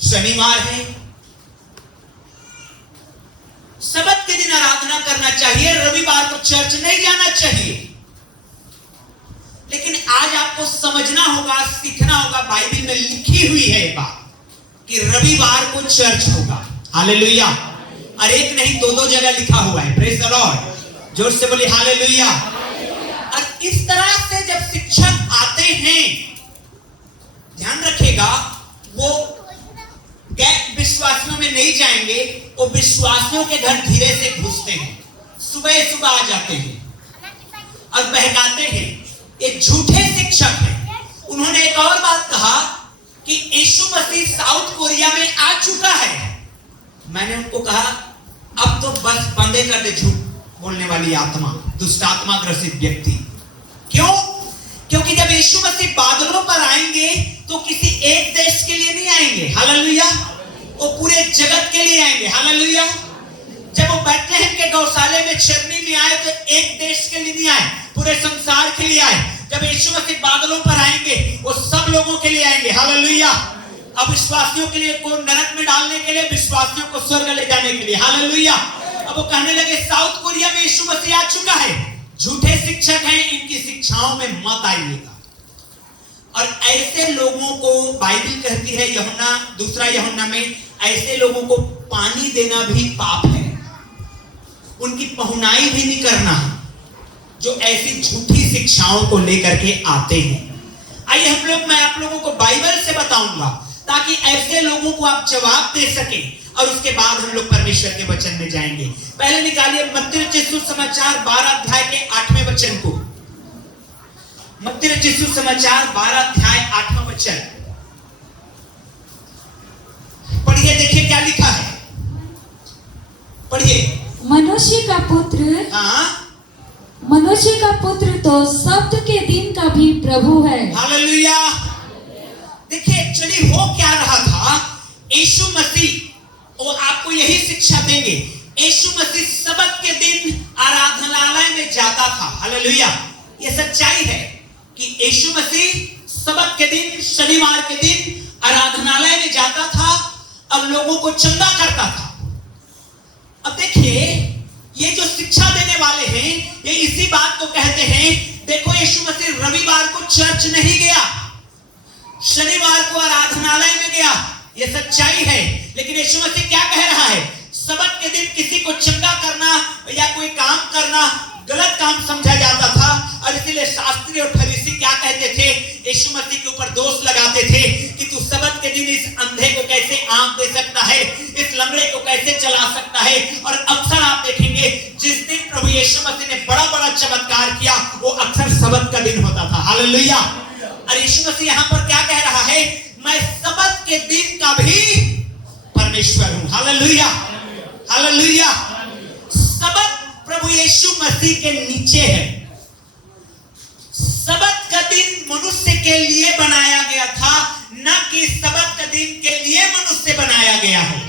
शनिवार है। सबत के दिन आराधना करना चाहिए, रविवार को चर्च नहीं जाना चाहिए। लेकिन आज आपको समझना होगा, सीखना होगा, बाइबल में लिखी हुई है बात कि रविवार को चर्च होगा। हालेलुया। और एक नहीं 2-2 जगह लिखा हुआ है। प्रेज द लॉर्ड, जोर से बोलिए हालेलुया। और इस तरह से जब शिक्षक आते हैं, ध्यान रखिएगा, वो गैर विश्वासियों में नहीं जाएंगे, वो विश्वासियों के घर धीरे से घुसते हैं, सुबह सुबह आ जाते हैं और बहकाते हैं। ये झूठे शिक्षक हैं। उन्होंने एक और बात कहा कि यीशु मसीह साउथ कोरिया में आ चुका है। मैंने उनको कहा अब तो बस बंदे कर दे झूठ बोलने वाली आत्मा, दुष्ट आत्मा ग्रसित व्यक्ति। क्यों? क्योंकि जब यीशु मसीह बादलों पर आएंगे तो किसी एक देश के लिए नहीं आएंगे। हालेलुया। वो पूरे जगत के लिए आएंगे। हालेलुया। जब वो बैतलहम के गौशाले में चरनी में आए तो एक देश के लिए नहीं आए, पूरे संसार के लिए आए। जब यीशु मसीह बादलों पर आएंगे वो सब लोगों के लिए आएंगे। हालेलुया। अब विश्वासियों के लिए, को नरक में डालने के लिए, विश्वासियों को स्वर्ग ले जाने के लिए। हालेलुया। अब वो कहने लगे साउथ कोरिया में यीशु मसीह आ चुका है। झूठे शिक्षक हैं, इनकी शिक्षाओं में मत आइएगा। और ऐसे लोगों को बाइबल कहती है यूहन्ना 2 यूहन्ना में, ऐसे लोगों को पानी देना भी पाप है, उनकी पहुनाई भी नहीं करना, जो ऐसी झूठी शिक्षाओं को लेकर के आते हैं। आइए हम लोग, मैं आप लोगों को बाइबल से बताऊंगा ताकि ऐसे लोगों को आप जवाब दे सके, और उसके बाद हम लोग परमेश्वर के वचन में जाएंगे। पहले निकालिए मत्ती रचित सुसमाचार 12 अध्याय के 8वें वचन रचित सुसमाचार 12 अध्याय 8वां वचन पढ़िए, देखिए क्या लिखा है, पढ़िए। मनुष्य का पुत्र हाँ, मनुष्य का पुत्र तो शब्द के दिन का भी प्रभु है। हालेलुया। देखिए एक्चुअली हो क्या रहा था, यीशु मसीह वो आपको यही शिक्षा देंगे। यीशु मसीह सबत के दिन आराधनालय में जाता था। हालेलुया। ये सच्चाई है कि यीशु मसीह सबत के दिन, शनिवार के दिन आराधनालय में जाता था और लोगों को चंदा करता था। अब देखिए ये जो शिक्षा देने वाले हैं ये इसी बात को कहते हैं। देखो यीशु मसीह रविवार को चर्च नहीं गया, शनिवार को आराधनालय में गया, ये सच्चाई है। लेकिन यीशु मसीह क्या कह रहा है, सबत के दिन किसी को चंदा करना या कोई काम करना गलत काम समझा जाता था। और इसीलिए शास्त्री और फरीसी क्या कहते थे, यीशु मसीह के ऊपर दोष लगाते थे कि तू सबत के दिन इस अंधे को कैसे आंख दे सकता है, इस लंगड़े को कैसे चला सकता है। और अक्सर आप देखेंगे जिस दिन प्रभु यीशु मसीह ने बड़ा बड़ा चमत्कार किया वो अक्सर सबत का दिन होता था। हालेलुया। और यीशु मसीह यहाँ पर क्या कह रहा है, मैं सबत के दिन का भी परमेश्वर हूं। Hallelujah, hallelujah. सबत प्रभु यीशु मसीह के नीचे है। सबत का दिन मनुष्य के लिए बनाया गया था, न कि सबत का दिन के लिए मनुष्य बनाया गया है।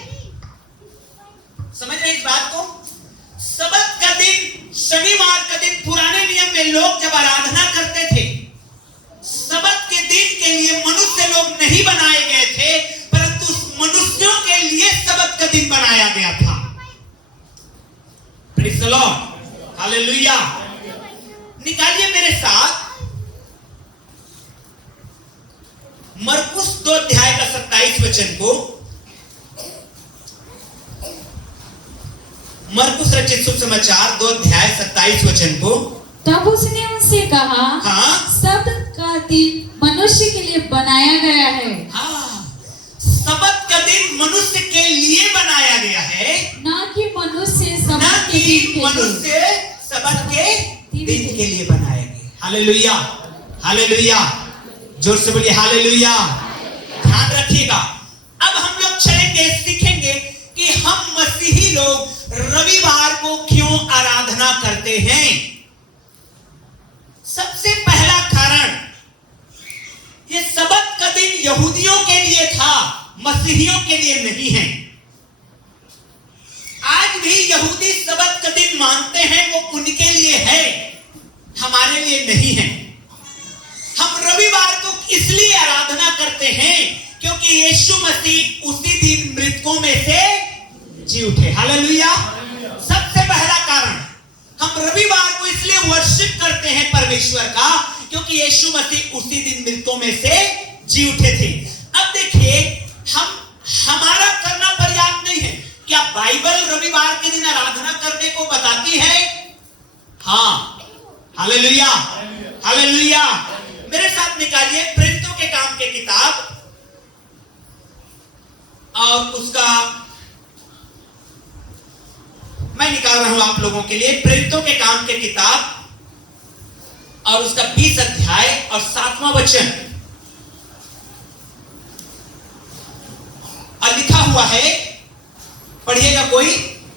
समझ रहे इस बात को? सबत का दिन, शनिवार का दिन पुराने नियम में लोग जब आराधना करते थे, सबत के दिन के लिए मनुष्य लोग नहीं बनाए गए थे, परंतु मनुष्यों के लिए सबत का दिन बनाया गया था। Praise the Lord, hallelujah. निकालिए मेरे साथ मरकुस 2 अध्याय का 27 वचन को। मरकुस रचित सुसमाचार 2 अध्याय 27 वचन को। तब उसने उनसे कहा, हाँ, शब्द का दिन मनुष्य के लिए बनाया गया है। हाँ, सबत का दिन मनुष्य के लिए बनाया गया है, ना कि मनुष्य ना सबत के कि दिन के लिए। मनुष्य सबत के दिन के लिए बनाए गए। Hallelujah, hallelujah. जोर से बोलिए हालेलुया। ध्यान रखिएगा। अब हम लोग चलेंगे, सीखेंगे कि हम मसीही लोग रविवार को क्यों आराधना करते हैं। सबसे पहला कारण, ये सबत का दिन यहूदियों के लिए था, मसीहियों के लिए नहीं है। आज भी यहूदी सबत का दिन मानते हैं, वो उनके लिए है, हमारे लिए नहीं है। हम रविवार को इसलिए आराधना करते हैं क्योंकि यीशु मसीह उसी दिन मृतकों में से जी उठे। हालेलुया। सबसे पहला कारण, हम रविवार को इसलिए वर्शिप करते हैं परमेश्वर का क्योंकि यीशु मसीह उसी दिन मृतकों में से जी उठे थे। अब देखिए, हमारा करना पर्याप्त नहीं है। क्या बाइबल रविवार के दिन आराधना करने को बताती है? हाँ, हालेलुया, हालेलुया। मेरे साथ निकालिए प्रेरितों के काम के किताब और उसका, मैं निकाल रहा हूं आप लोगों के लिए प्रेरितों के काम के किताब और उसका 20 अध्याय और 7वां वचन। और लिखा हुआ है, पढ़िएगा, कोई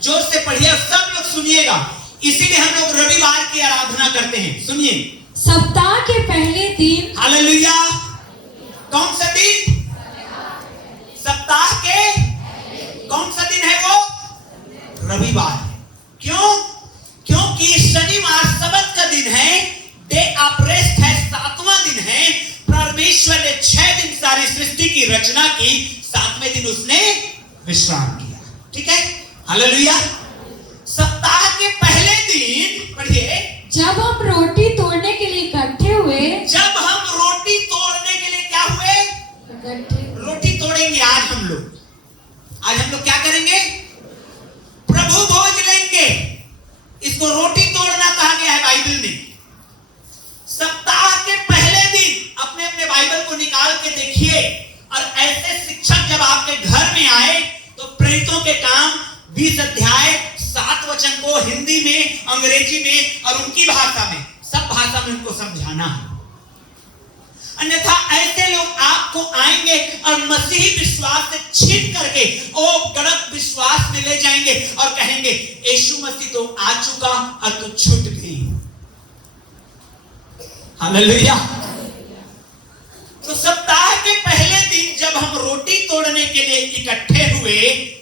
जोर से पढ़िए, सब लोग सुनिएगा। इसीलिए हम लोग रविवार की आराधना करते हैं। सुनिए, सप्ताह के पहले दिन। हालेलुया। कौन सा दिन? सप्ताह के कौन सा दिन है वो? रविवार। क्यों? क्योंकि शनिवार सबत का दिन है, डे ऑफ रेस्ट है, 7वां दिन है। परमेश्वर ने 6 दिन सारी सृष्टि की रचना की, 7वें दिन उसने विश्राम किया। ठीक है, हालेलुया। सप्ताह के पहले दिन, पढ़िए, जब हम रोटी तोड़ने के लिए इकट्ठे हुए। जब हम रोटी तोड़ने के लिए क्या हुए? इकट्ठे। रोटी तोड़ेंगे आज हम लोग। आज हम लोग क्या करेंगे? प्रभु भोज लेंगे। इसको रोटी तोड़ना कहा गया है बाइबल में। सप्ताह के पहले दिन अपने अपने बाइबल को निकाल के देखिए, और ऐसे शिक्षक जब आपके घर में आए तो प्रेरितों के काम 20 अध्याय 7 वचन को हिंदी में, अंग्रेजी में और उनकी भाषा में, सब भाषा में उनको समझाना है। अन्यथा ऐसे लोग आपको आएंगे और मसीही विश्वास से छीन करके वो गलत विश्वास में ले जाएंगे और कहेंगे यीशु मसीह तो आ चुका और तू छूट गई। हालेलुया। तो सप्ताह के पहले दिन जब हम रोटी तोड़ने के लिए इकट्ठे हुए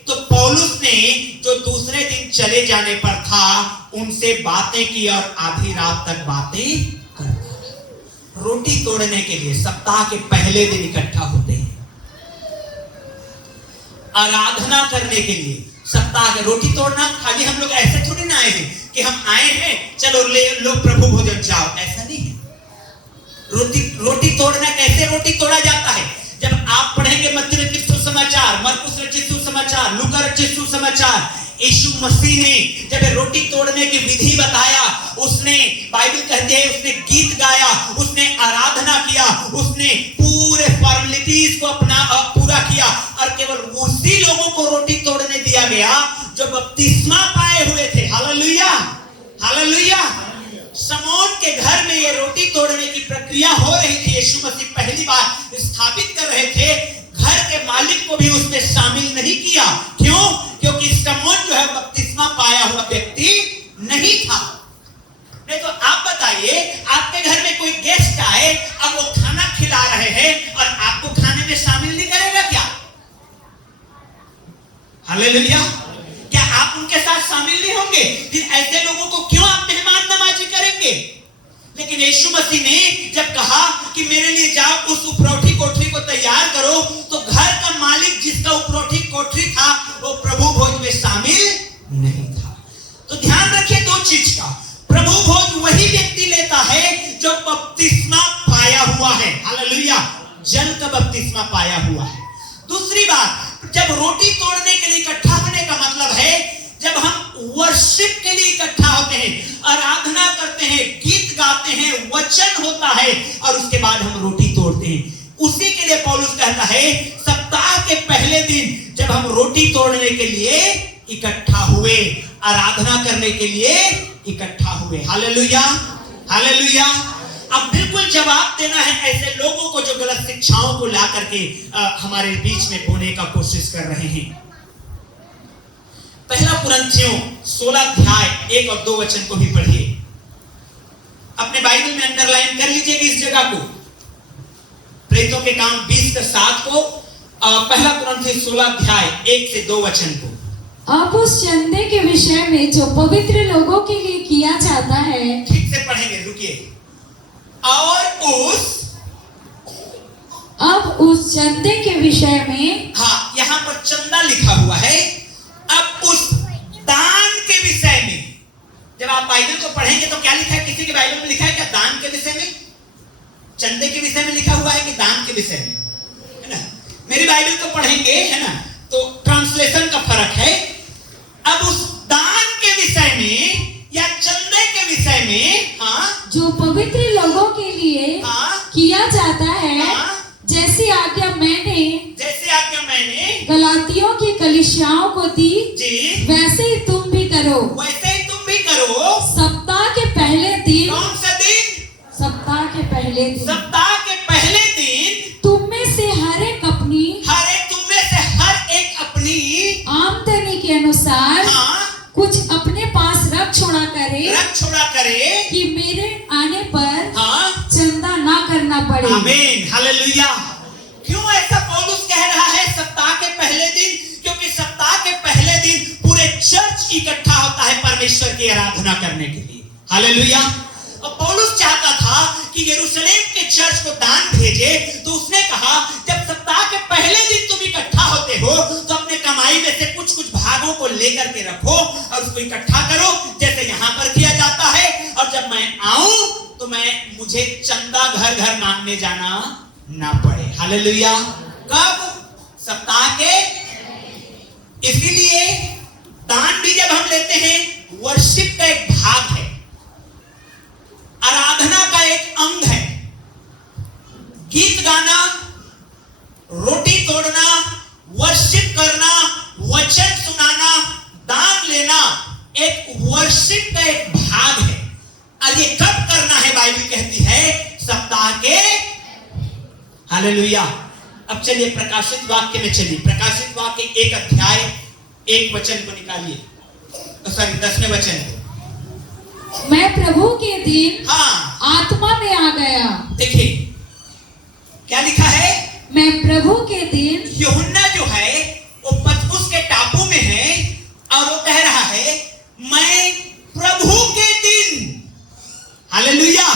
तो पौलुस ने जो दूसरे दिन चले जाने पर था उनसे बातें की और आधी रात तक बातें करता रहा। रोटी तोड़ने के लिए सप्ताह के पहले दिन इकट्ठा होते हैं, आराधना करने के लिए सप्ताह के। रोटी तोड़ना खाली हम लोग ऐसे थोड़ी ना आए हैं कि हम आए हैं चलो ले लो प्रभु भोजन जाओ, ऐसा नहीं है। रोटी तोड़ना, कैसे रोटी तोड़ा जाता है? जब आप पढ़ेंगे मत्ती रचित सुसमाचार, मरकुस रचित सुसमाचार, लूका रचित सुसमाचार, यीशु मसीह ने जब रोटी तोड़ने की विधि बताया, उसने, बाइबल कहती है, उसने गीत गाया, उसने आराधना किया, उसने पूरे फॉर्मेलिटीज को अपना पूरा किया और केवल उसी लोगों को रोटी तोड़ने दिया गया जो बपतिस्मा पाए हुए थे। Hallelujah, hallelujah. शमौन के घर में ये रोटी तोड़ने की प्रक्रिया हो रही थी। यीशु मसीह पहली बार स्थापित कर रहे थे, घर के मालिक को भी उसमें शामिल नहीं किया। क्यों? क्योंकि शमौन जो है बपतिस्मा पाया हुआ व्यक्ति नहीं था। नहीं तो आप बताइए, आपके घर में कोई गेस्ट आए और वो खाना खिला रहे हैं और आपको खाने में शामिल नहीं करेगा क्या? हालेलुया। क्या आप उनके साथ शामिल नहीं होंगे? फिर ऐसे लोगों को क्यों आप मेहमान नवाजी करेंगे? लेकिन यीशु मसीह ने जब कहा कि मेरे लिए जाओ उस उपरौठी कोठरी को तैयार करो, तो घर का मालिक जिसका उपरौठी कोठरी था वो प्रभु भोज में शामिल नहीं था। तो ध्यान रखिए दो चीज का, प्रभु भोज वही व्यक्ति लेता है जो बपतिस्मा पाया हुआ है। हालेलुया, जल का बपतिस्मा पाया हुआ है। दूसरी बात, जब रोटी तोड़ने के लिए इकट्ठा होने का मतलब है जब हम वर्शिप के लिए इकट्ठा होते हैं, आराधना करते हैं, गीत गाते हैं, वचन होता है और उसके बाद हम रोटी तोड़ते हैं। उसी के लिए पौलुस कहता है सप्ताह के पहले दिन जब हम रोटी तोड़ने के लिए इकट्ठा हुए, आराधना करने के लिए इकट्ठा हुए। Hallelujah, hallelujah. अब बिल्कुल जवाब देना है ऐसे लोगों को जो गलत शिक्षाओं को ला करके हमारे बीच में बोने का कोशिश कर रहे हैं। पहला कुरिन्थियों 16 अध्याय 1 और 2 वचन को भी पढ़िए। अपने बाइबल में अंडरलाइन कर लीजिएगा इस जगह को, प्रेरितों के काम 20:7 को, पहला कुरिन्थियों 16 अध्याय 1 से 2 वचन को। अब उस चंदे के विषय में जो पवित्र लोगों के लिए किया जाता है, ठीक से पढ़ेंगे, रुकिए। और अब उस चंदे के विषय में, हाँ, यहां पर चंदा लिखा हुआ है। अब उस दान के विषय में, जब आप बाइबल को पढ़ेंगे तो क्या लिखा है? किसी के बाइबल में लिखा है क्या दान के विषय में? चंदे के विषय में लिखा हुआ है कि दान के विषय में? है ना? मेरी बाइबल को पढ़ेंगे, है ना, तो ट्रांसलेशन का फर्क है। अब उस दान के विषय में या चंदे के विषय में, हाँ, जो पवित्र लोगों के लिए हाँ, किया जाता है, हाँ, जैसी आज्ञा मैंने गलातियों की कलीसियाओं को दी, जी, वैसे ही तुम भी करो। वैसे ही तुम भी करो। सप्ताह के पहले दिन, कौन सा दिन? सप्ताह के पहले दिन, सप्ताह के पहले दिन तुम में से हर एक अपनी आमदनी के अनुसार, हाँ, कुछ अपने पास रख छोड़ा करे कि मेरे आने पर, हाँ, चंदा ना करना पड़े। आमीन, हालेलुया। क्यों ऐसा पौलुस कह रहा है सप्ताह के पहले दिन? क्योंकि सप्ताह के पहले दिन पूरे चर्च इकट्ठा होता है परमेश्वर की आराधना करने के लिए। हालेलुया। और पौलुस चाहता था कि यरूशलेम के चर्च को दान भेजे, तो उसने कहा जब सप्ताह के पहले दिन तुम इकट्ठा होते हो तो अपने कमाई में से कुछ भागों को लेकर के रखो और उसको इकट्ठा करो, जैसे यहां पर किया जाता है। और जब मैं आऊं तो मुझे चंदा घर घर मांगने जाना ना पड़े। हालेलुया। कब? सप्ताह के। इसीलिए दान भी जब हम लेते हैं, वर्शिप का एक भाग है, आराधना का एक अंग है। गीत गाना, रोटी तोड़ना, वर्शिप करना, वचन सुनाना, दान लेना एक वर्शिप का एक भाग है। और ये कब करना है? बाइबल कहती है सप्ताह के हालेलुया। अब चलिए प्रकाशित वाक्य में चलिए। प्रकाशित वाक्य 1 अध्याय 1 वचन को निकालिए, सॉरी 10वें वचन। मैं प्रभु के दिन हाँ, आत्मा में आ गया। देखिए क्या लिखा है। मैं प्रभु के दिन, यूहन्ना जो है वो पतमुस के टापू में है और वो कह रहा है मैं प्रभु के दिन। हालेलुया।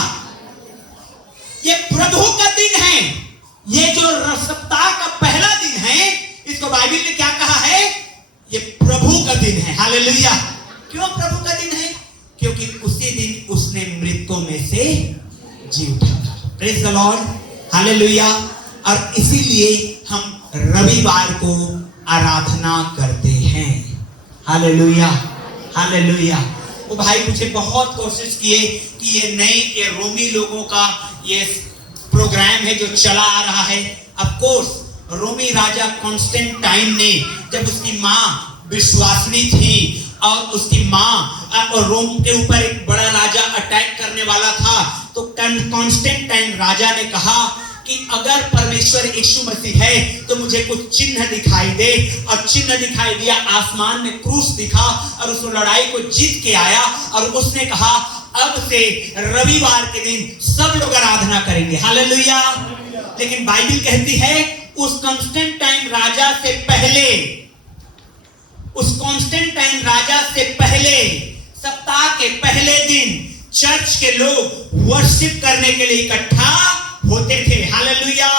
ये प्रभु का दिन है। ये जो सप्ताह का पहला दिन है, इसको बाइबल ने क्या कहा है, ये प्रभु का दिन है। हालेलुया। क्यों प्रभु का दिन है? क्योंकि उसी दिन उसने मृतकों में से जी उठा था। Praise the Lord. हालेलुया। और इसीलिए हम रविवार को आराधना करते हैं। Hallelujah, hallelujah. वो भाई मुझे बहुत कोशिश किए कि ये रोमी लोगों का ये प्रोग्राम है जो चला आ रहा है। ऑफ कोर्स रोमी राजा कॉन्स्टेंटाइन ने, जब उसकी माँ विश्वासनी थी और उसकी माँ और रोम के ऊपर एक बड़ा राजा अटैक करने वाला था, तो कॉन्स्टेंटाइन राजा ने कहा कि अगर परमेश्वर यीशु मसीह है तो मुझे कुछ चिन्ह दिखाई दे। और चिन्ह दिखाई दिया, आसमान में क्रूस दिखा और उस लड़ाई को जीत के आया। और उसने कहा अब से रविवार के दिन सब लोग आराधना करेंगे। हालेलुया। लेकिन बाइबल कहती है उस कॉन्स्टेंटाइन राजा से पहले सप्ताह के पहले दिन चर्च के लोग वर्शिप करने के लिए इकट्ठा होते थे। Hallelujah,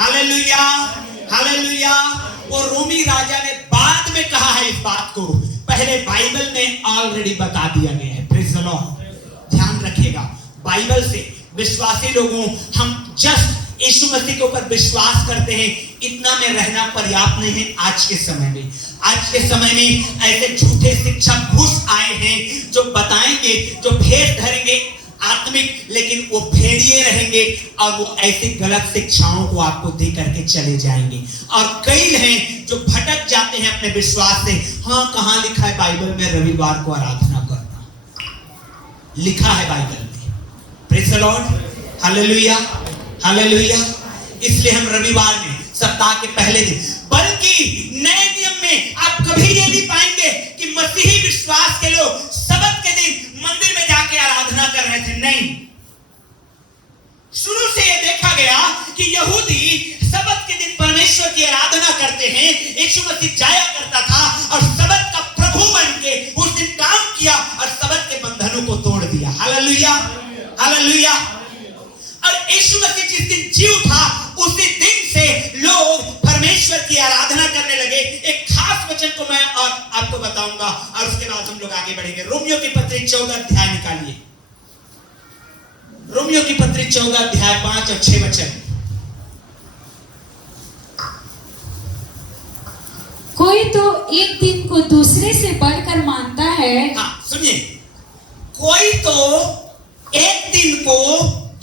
hallelujah, hallelujah. और रोमी राजा ने बाद में कहा है इस बात को, पहले बाइबल में ऑलरेडी बता दिया गया है। Praise the Lord. ध्यान रखिएगा, बाइबल से विश्वासी लोगों, हम जस्ट यीशु मसीह के ऊपर विश्वास करते हैं, इतना में रहना पर्याप्त नहीं है। आज के समय में ऐसे झूठे शिक्षक घुस आए हैं जो बताएंगे, जो भेष धरेंगे आत्मिक, लेकिन वो भेड़िए रहेंगे और वो ऐसी गलत शिक्षाओं को आपको दे करके चले जाएंगे। और कई हैं जो भटक जाते हैं अपने विश्वास से। हाँ, कहाँ लिखा है बाइबल में रविवार को आराधना करना? लिखा है बाइबल में। Praise the Lord. Hallelujah, hallelujah. इसलिए हम रविवार में सप्ताह के पहले दिन, बल्कि नए नियम में आप कभी ये नहीं पाएंगे कि मसीही विश्वास के लोग सबत के दिन मंदिर में जाके आराधना कर रहे थे। नहीं, शुरू से ये देखा गया कि यहूदी सबत के दिन परमेश्वर की आराधना करते हैं। यीशु मसीह जाया करता था और सबत का प्रभु बन के उस दिन काम किया और सबत के बंधनों को तोड़ दिया। Hallelujah, hallelujah. और यीशु मसीह जिस दिन जी उठा, उसी दिन से लोग परमेश्वर की आराधना करने लगे। एक खास वचन को मैं और आपको बताऊंगा और उसके बाद हम लोग आगे बढ़ेंगे। रोमियो की पत्री 14 अध्याय निकालिए। रोमियो की पत्री 14 अध्याय 5 और 6 वचन। कोई तो एक दिन को दूसरे से बढ़कर मानता है। हाँ सुनिए, कोई तो एक दिन को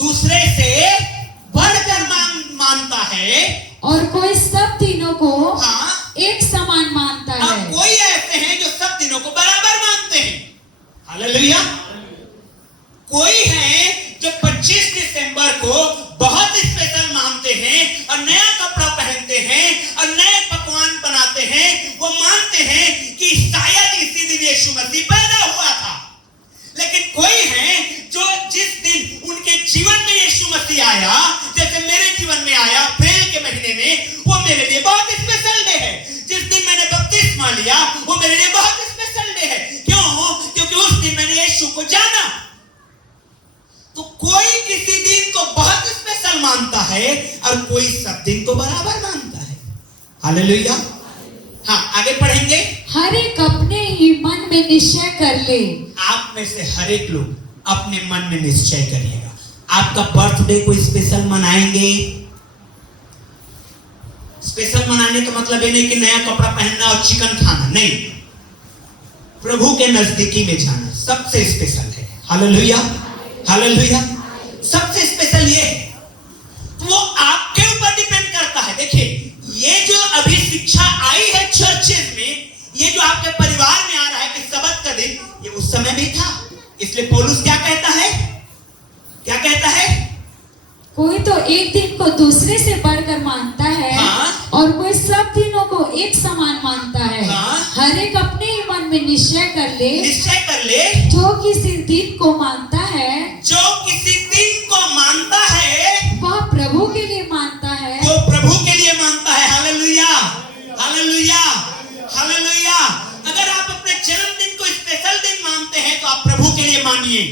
दूसरे से बढ़कर मानता है और कोई सब दिनों को हाँ, एक समान मानता है। कोई ऐसे हैं जो सब दिनों को बराबर मानते हैं। हालेलुया। कोई है जो 25 दिसंबर को बहुत स्पेशल मानते हैं और नया कपड़ा पहनते हैं और नए पकवान बनाते हैं। वो मानते हैं कि शायद इसी दिन यीशु मसीह पैदा हुआ था। लेकिन कोई है जो जिस दिन उनके जीवन में यीशु मसीह आया, जैसे मेरे जीवन में आया अप्रैल के महीने में, वो मेरे लिए बहुत स्पेशल डे है। जिस दिन मैंने बपतिस्मा लिया, वो मेरे लिए बहुत स्पेशल डे है। क्यों? क्योंकि उस दिन मैंने यीशु को जाना। तो कोई किसी दिन को बहुत स्पेशल मानता है और कोई सब दिन को बराबर मानता है। हालेलुया। हाँ, आगे पढ़ेंगे। हर एक अपने ही मन में निश्चय कर ले। आप में से हर एक लोग अपने मन में निश्चय करिएगा। आपका बर्थडे कोई स्पेशल मनाएंगे? स्पेशल मनाने का मतलब ये नहीं कि नया कपड़ा पहनना और चिकन खाना, नहीं। प्रभु के नजदीकी में जाना सबसे स्पेशल है। Hallelujah, hallelujah. सबसे स्पेशल ये है। तो वो आपके ऊपर डिपेंड करता है। देखिए, ये जो अभी शिक्षा आई है चर्चेज में, ये जो आपके परिवार में आ रहा है कि सबत का दिन, ये उस समय भी था। इसलिए पौलुस क्या कहता है? क्या कहता है? कोई तो एक दिन को दूसरे से बढ़कर मानता है, हाँ। और कोई सब दिनों को एक समान मानता है। हाँ। हर एक अपने ही मन में निश्चय कर ले, जो किसी दिन को मानता है, वह प्रभु के लिए मानता है। वो प्रभु के लिए मानता है। Hallelujah, hallelujah, hallelujah. अगर आप अपने जन्मदिन को स्पेशल दिन मानते हैं तो आप प्रभु के लिए मानिए,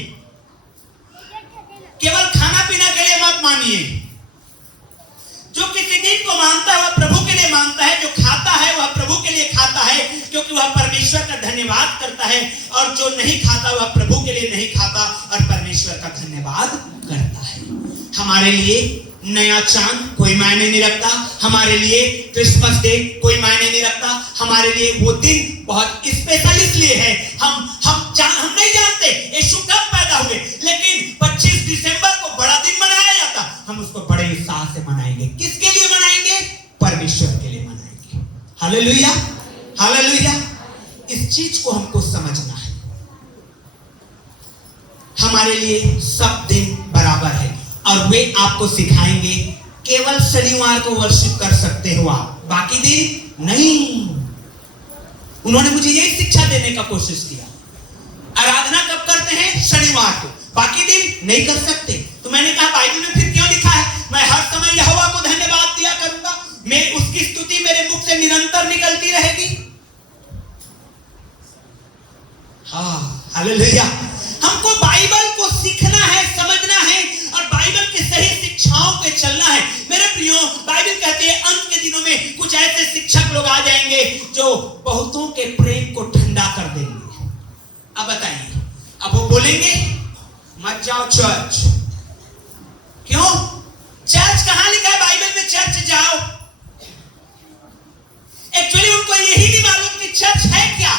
केवल खाना पीना के लिए मत मानिए। जो किसी दिन को मानता है वह प्रभु के लिए मानता है, जो खाता है वह प्रभु के लिए खाता है, क्योंकि वह परमेश्वर का धन्यवाद करता है, और जो नहीं खाता वह प्रभु के लिए नहीं खाता और परमेश्वर का धन्यवाद करता है। हमारे लिए नया चांद कोई मायने नहीं रखता, हमारे लिए क्रिसमस डे कोई मायने नहीं रखता, हमारे लिए वो दिन बहुत स्पेशल इसलिए है। हम नहीं जानते यीशु कब पैदा हुए, लेकिन 25 दिसंबर को बड़ा दिन मनाया जाता, हम उसको बड़े उत्साह से मनाएंगे। किसके लिए मनाएंगे? परमेश्वर के लिए मनाएंगे। Hallelujah, hallelujah. इस चीज को हमको समझना है। हमारे लिए सब दिन बराबर है, और वे आपको सिखाएंगे केवल शनिवार को वर्शिप कर सकते हो आप, बाकी दिन नहीं। उन्होंने मुझे यही शिक्षा देने का कोशिश किया। आराधना कब करते हैं? शनिवार को, बाकी दिन नहीं कर सकते। तो मैंने कहा बाइबल में फिर क्यों लिखा है मैं हर समय यहोवा को धन्यवाद दिया करूंगा, मैं उसकी स्तुति मेरे मुख से निरंतर निकलती रहेगी। हाँ, हालेलुया। हमको बाइबल को सीखना है, समझना है, और बाइबल की सही शिक्षाओं पे चलना है। मेरे प्रियो, बाइबल कहती है अंत के दिनों में कुछ ऐसे शिक्षक लोग आ जाएंगे जो बहुतों के प्रेम को ठंडा कर देंगे। अब बताइए, अब वो बोलेंगे मत जाओ चर्च। क्यों? चर्च कहां लिखा है बाइबल में चर्च जाओ? एक्चुअली उनको यही नहीं मालूम कि चर्च है क्या।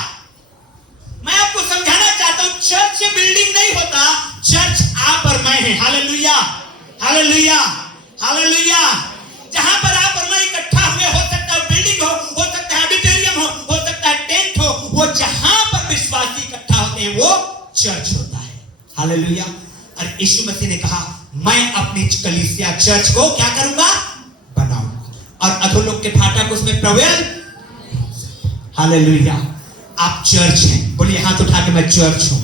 मैं आपको समझाना चाहता हूं, चर्च से बिल्डिंग नहीं होता, चर्च आप और मैं हैं। Hallelujah, hallelujah, hallelujah. जहां पर आप और मैं इकट्ठा हुए, हो सकता है बिल्डिंग हो सकता है ऑडिटोरियम हो सकता है टेंट हो, वो जहां पर विश्वासी इकट्ठा होते हैं वो चर्च होता है। हालेलुया। और यीशु मसीह ने कहा मैं अपनी कलीसिया चर्च को क्या करूंगा? बनाऊंगा, और अधोलोक के फाटक उसमें प्रवेश। हालेलुया। आप चर्च हैं, बोलिए हाथ उठा के मैं चर्च हूं।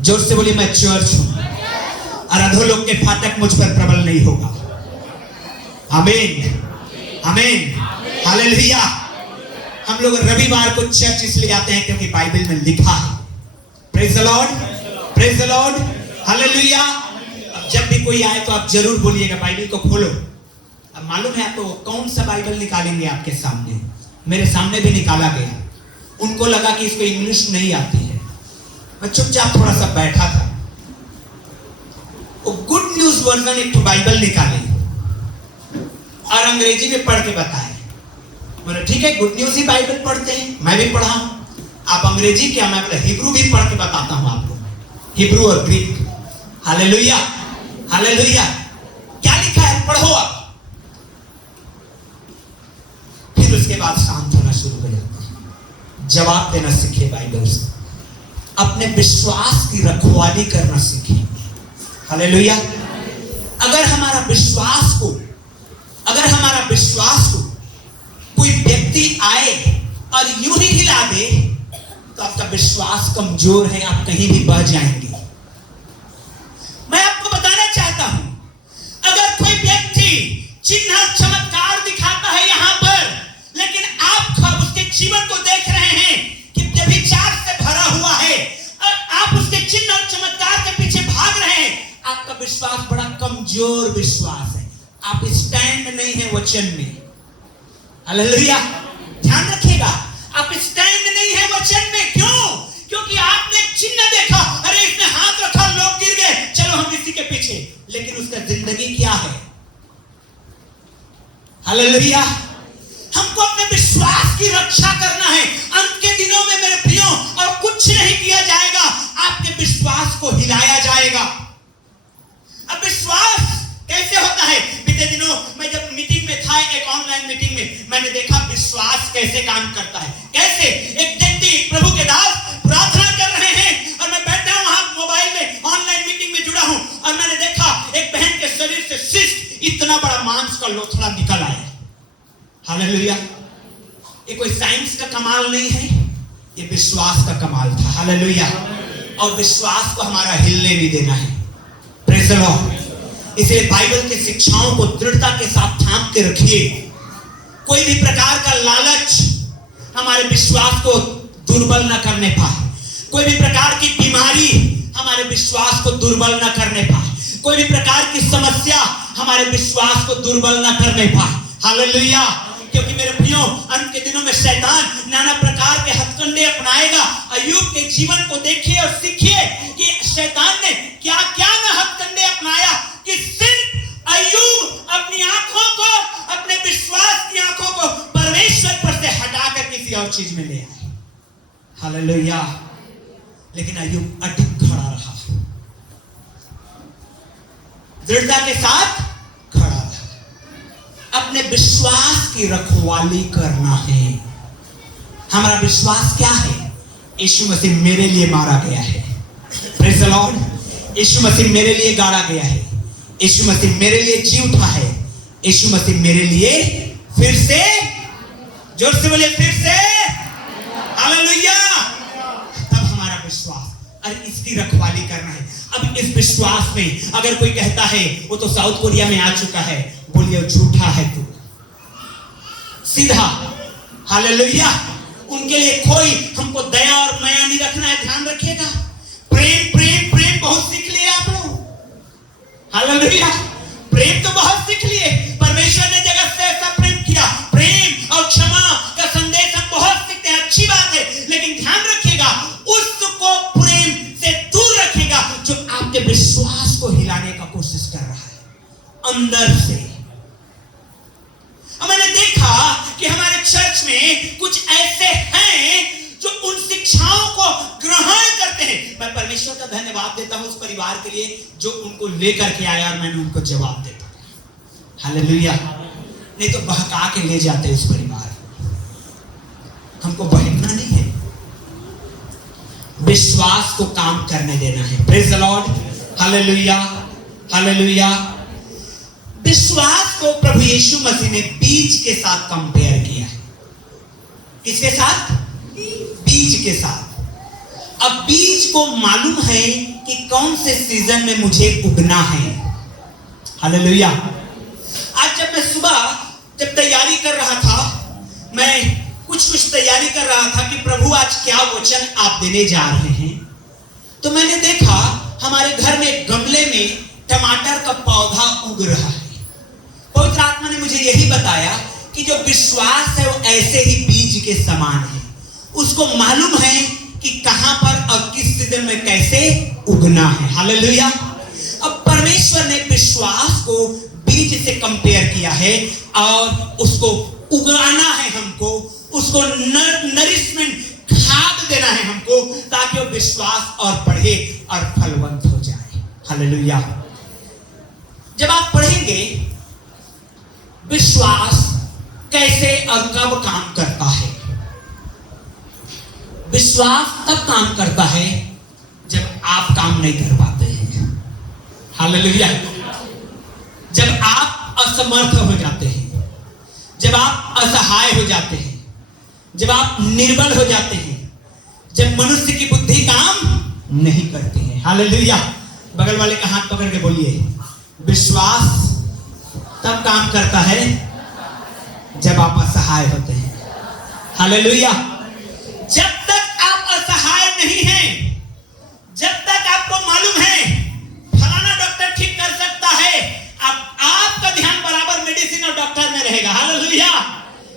जोर से बोलिए मैं चर्च हूं, और अधोलोक के फाटक मुझ पर प्रबल नहीं होगा। आमीन, आमीन, हालेलुया। हम लोग रविवार को चर्च इसलिए आते हैं क्योंकि बाइबल में लिखा है। Praise the Lord, praise the Lord, hallelujah. अब जब भी कोई आए तो आप जरूर बोलिएगा बाइबल को खोलो। अब मालूम है आपको कौन सा बाइबल निकालेंगे आपके सामने? मेरे सामने भी निकाला गया। उनको लगा कि इसको इंग्लिश नहीं आती है, मैं चुपचाप थोड़ा सा बैठा था। वो गुड न्यूज वर्जन एक बाइबल निकाले और अंग्रेजी में पढ़ के बताए। बोले ठीक है, गुड न्यूज ही बाइबल पढ़ते हैं, मैं भी पढ़ा हूं। आप अंग्रेजी क्या, मैं बोला हिब्रू भी पढ़ के बताता हूं आपको, हिब्रू और ग्रीक। Hallelujah, hallelujah. क्या लिखा है पढ़ो आप। फिर उसके बाद शांत होना शुरू हो जाता है, जवाब देना सीखे बाइबल से, अपने विश्वास की रखवाली करना सीखे। हालेलुया। अगर हमारा विश्वास को कोई व्यक्ति आए और यूं ही हिला दे तो आपका विश्वास कमजोर है, आप कहीं भी बह जाएंगे। मैं आपको बताना चाहता हूं, अगर कोई व्यक्ति चिन्ह चमत्कार दिखाता है यहां पर, लेकिन आप उसके जीवन को देख रहे हैं कि व्यभिचार से भरा हुआ है, आप उसके चिन्ह और चमत्कार के पीछे भाग रहे हैं, आपका विश्वास बड़ा कमजोर विश्वास है। आप स्टैंड नहीं है वचन में। हालेलुया। ध्यान रखिएगा, आप स्टैंड नहीं है वचन में। क्यों? क्योंकि आपने चिन्ह देखा, अरे इसने हाथ रखा, लोग गिर गए, चलो हम इसी के पीछे, लेकिन उसका जिंदगी क्या है? हालेलुया। हमको अपने विश्वास की रक्षा करना है। अंत के दिनों में मेरे प्रियो और कुछ नहीं किया जाएगा, आपके विश्वास को हिलाया जाएगा। अब विश्वास कैसे होता है? बीते दिनों मैं जब मीटिंग में था, एक ऑनलाइन मीटिंग में, मैंने देखा विश्वास कैसे काम करता है। कैसे? एक व्यक्ति प्रभु के दास प्रार्थना कर रहे हैं और मैं बैठा हूं वहां मोबाइल में, ऑनलाइन मीटिंग में जुड़ा हूं, और मैंने देखा एक बहन के शरीर हालेलुया। ये कोई साइंस का कमाल नहीं है, ये विश्वास का कमाल था। हालेलुया। और विश्वास को हमारा हिलने नहीं देना है। Praise the Lord. इसलिए बाइबल की शिक्षाओं को दृढ़ता के साथ थाम के रखिए। कोई भी प्रकार का लालच हमारे विश्वास को दुर्बल न करने पाए, कोई भी प्रकार की बीमारी हमारे विश्वास को दुर्बल न करने पाए, कोई भी प्रकार की समस्या हमारे विश्वास को दुर्बल न करने पाए। हालेलुया। क्योंकि मेरे भाइयों, अंत के दिनों में शैतान नाना प्रकार के हथकंडे अपनाएगा। अय्यूब के जीवन को देखिए और सीखिए कि शैतान ने क्या क्या न हथकंडे अपनाया कि सिर्फ अय्यूब अपनी आंखों को, अपने विश्वास की आंखों को परमेश्वर पर से हटाकर किसी और चीज में ले आए। हालेलुया। लेकिन अय्यूब अटक खड़ा रहा, दृढ़ता के साथ खड़ा रहा। अपने विश्वास की रखवाली करना है। हमारा विश्वास क्या है? यीशु मसीह मेरे लिए मारा गया है। Praise the lord. यीशु मसीह मेरे लिए गाड़ा गया है। यीशु मसीह मेरे लिए जी उठा है। यीशु मसीह मेरे लिए फिर से, जोर से बोलिए, फिर से। हालेलुया। तब हमारा विश्वास, अरे इसकी रखवाली करना है। अब इस विश्वास में अगर कोई कहता है वो तो साउथ कोरिया में आ चुका है, बोलिए झूठा है तू, सीधा। हालेलुया। उनके लिए कोई हमको दया और माया नहीं रखना है। ध्यान रखिएगा। प्रेम प्रेम प्रेम बहुत सीख लिए आप लोग। हालेलुया। प्रेम तो बहुत सीख लिए। परमेश्वर ने जगत से ऐसा प्रेम किया। प्रेम और क्षमा का संदेश हम बहुत सीखते हैं, अच्छी बात है। लेकिन ध्यान रखिएगा, उसको प्रेम से दूर रखिएगा जो आपके विश्वास को हिलाने का कोशिश कर रहा है अंदर से। मैंने देखा कि हमारे चर्च में कुछ ऐसे हैं जो उन शिक्षाओं को ग्रहण करते हैं। मैं परमेश्वर का धन्यवाद देता हूं उस परिवार के लिए जो उनको लेकर के आया और मैंने उनको जवाब देता हूं। हालेलुया। नहीं तो बहका के ले जाते उस परिवार। हमको बहकना नहीं है, विश्वास को काम करने देना है। Praise the Lord. Hallelujah. Hallelujah. विश्वास को प्रभु यीशु मसीह ने बीज के साथ कंपेयर किया है। किसके साथ? बीज के साथ। अब बीज को मालूम है कि कौन से सीजन में मुझे उगना है। हालेलुया। आज जब मैं सुबह जब तैयारी कर रहा था, मैं कुछ तैयारी कर रहा था कि प्रभु आज क्या वचन आप देने जा रहे हैं, तो मैंने देखा हमारे घर में गमले में टमाटर का पौधा उग रहा है। पवित्र आत्मा ने मुझे यही बताया कि जो विश्वास है वो ऐसे ही बीज के समान है। उसको मालूम है कि कहां पर और किस सीजन में कैसे उगना है। हालेलुया। अब परमेश्वर ने विश्वास को बीज से कंपेयर किया है और उसको उगाना है हमको, उसको नरिशमेंट, खाद देना है हमको, ताकि वो विश्वास और बढ़े और फलवंत हो जाए। हालेलुया। जब आप पढ़ेंगे विश्वास कैसे और कब काम करता है, विश्वास तब काम करता है जब आप काम नहीं कर पाते हैं। हालेलुया। जब आप असमर्थ हो जाते हैं, जब आप असहाय हो जाते हैं, जब आप निर्बल हो जाते हैं, जब मनुष्य की बुद्धि काम नहीं करती है। हालेलुया। बगल वाले का हाथ पकड़ के बोलिए, विश्वास तब काम करता है जब आप असहाय होते हैं। हालेलुया। जब तक आप असहाय नहीं हैं, जब तक आपको मालूम है फलाना डॉक्टर ठीक कर सकता है, आपका ध्यान बराबर मेडिसिन और डॉक्टर में रहेगा। हालेलुया।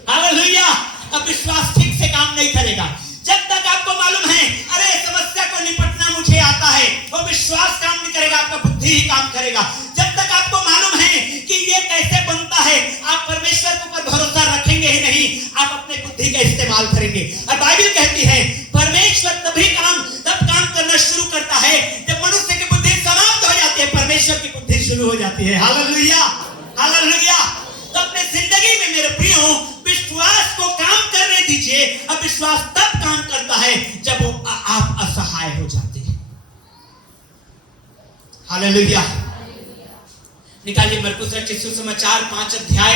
हालेलुया। अब विश्वास ठीक से काम नहीं करेगा। जब तक आपको मालूम है अरे समस्या को निपटना मुझे आता है, वो विश्वास काम नहीं करेगा, आपका बुद्धि ही काम करेगा। जब तक आपको मालूम है कि ये कैसे बनता है, आप परमेश्वर के ऊपर भरोसा रखेंगे ही नहीं, आप अपने बुद्धि का इस्तेमाल करेंगे। और बाइबल कहती है परमेश्वर तब काम करना शुरू करता है जब मनुष्य की बुद्धि समाप्त हो जाती है, परमेश्वर की बुद्धि शुरू हो जाती है। हालेलुया। हालेलुया। तो अपने जिंदगी में मेरे प्रियो विश्वास को काम करने दीजिए। अब विश्वास तब काम करता है जब वो आप असहाय हो जाते हैं। हालेलुया। निकालिए मरकुस रचित सुसमाचार 5 अध्याय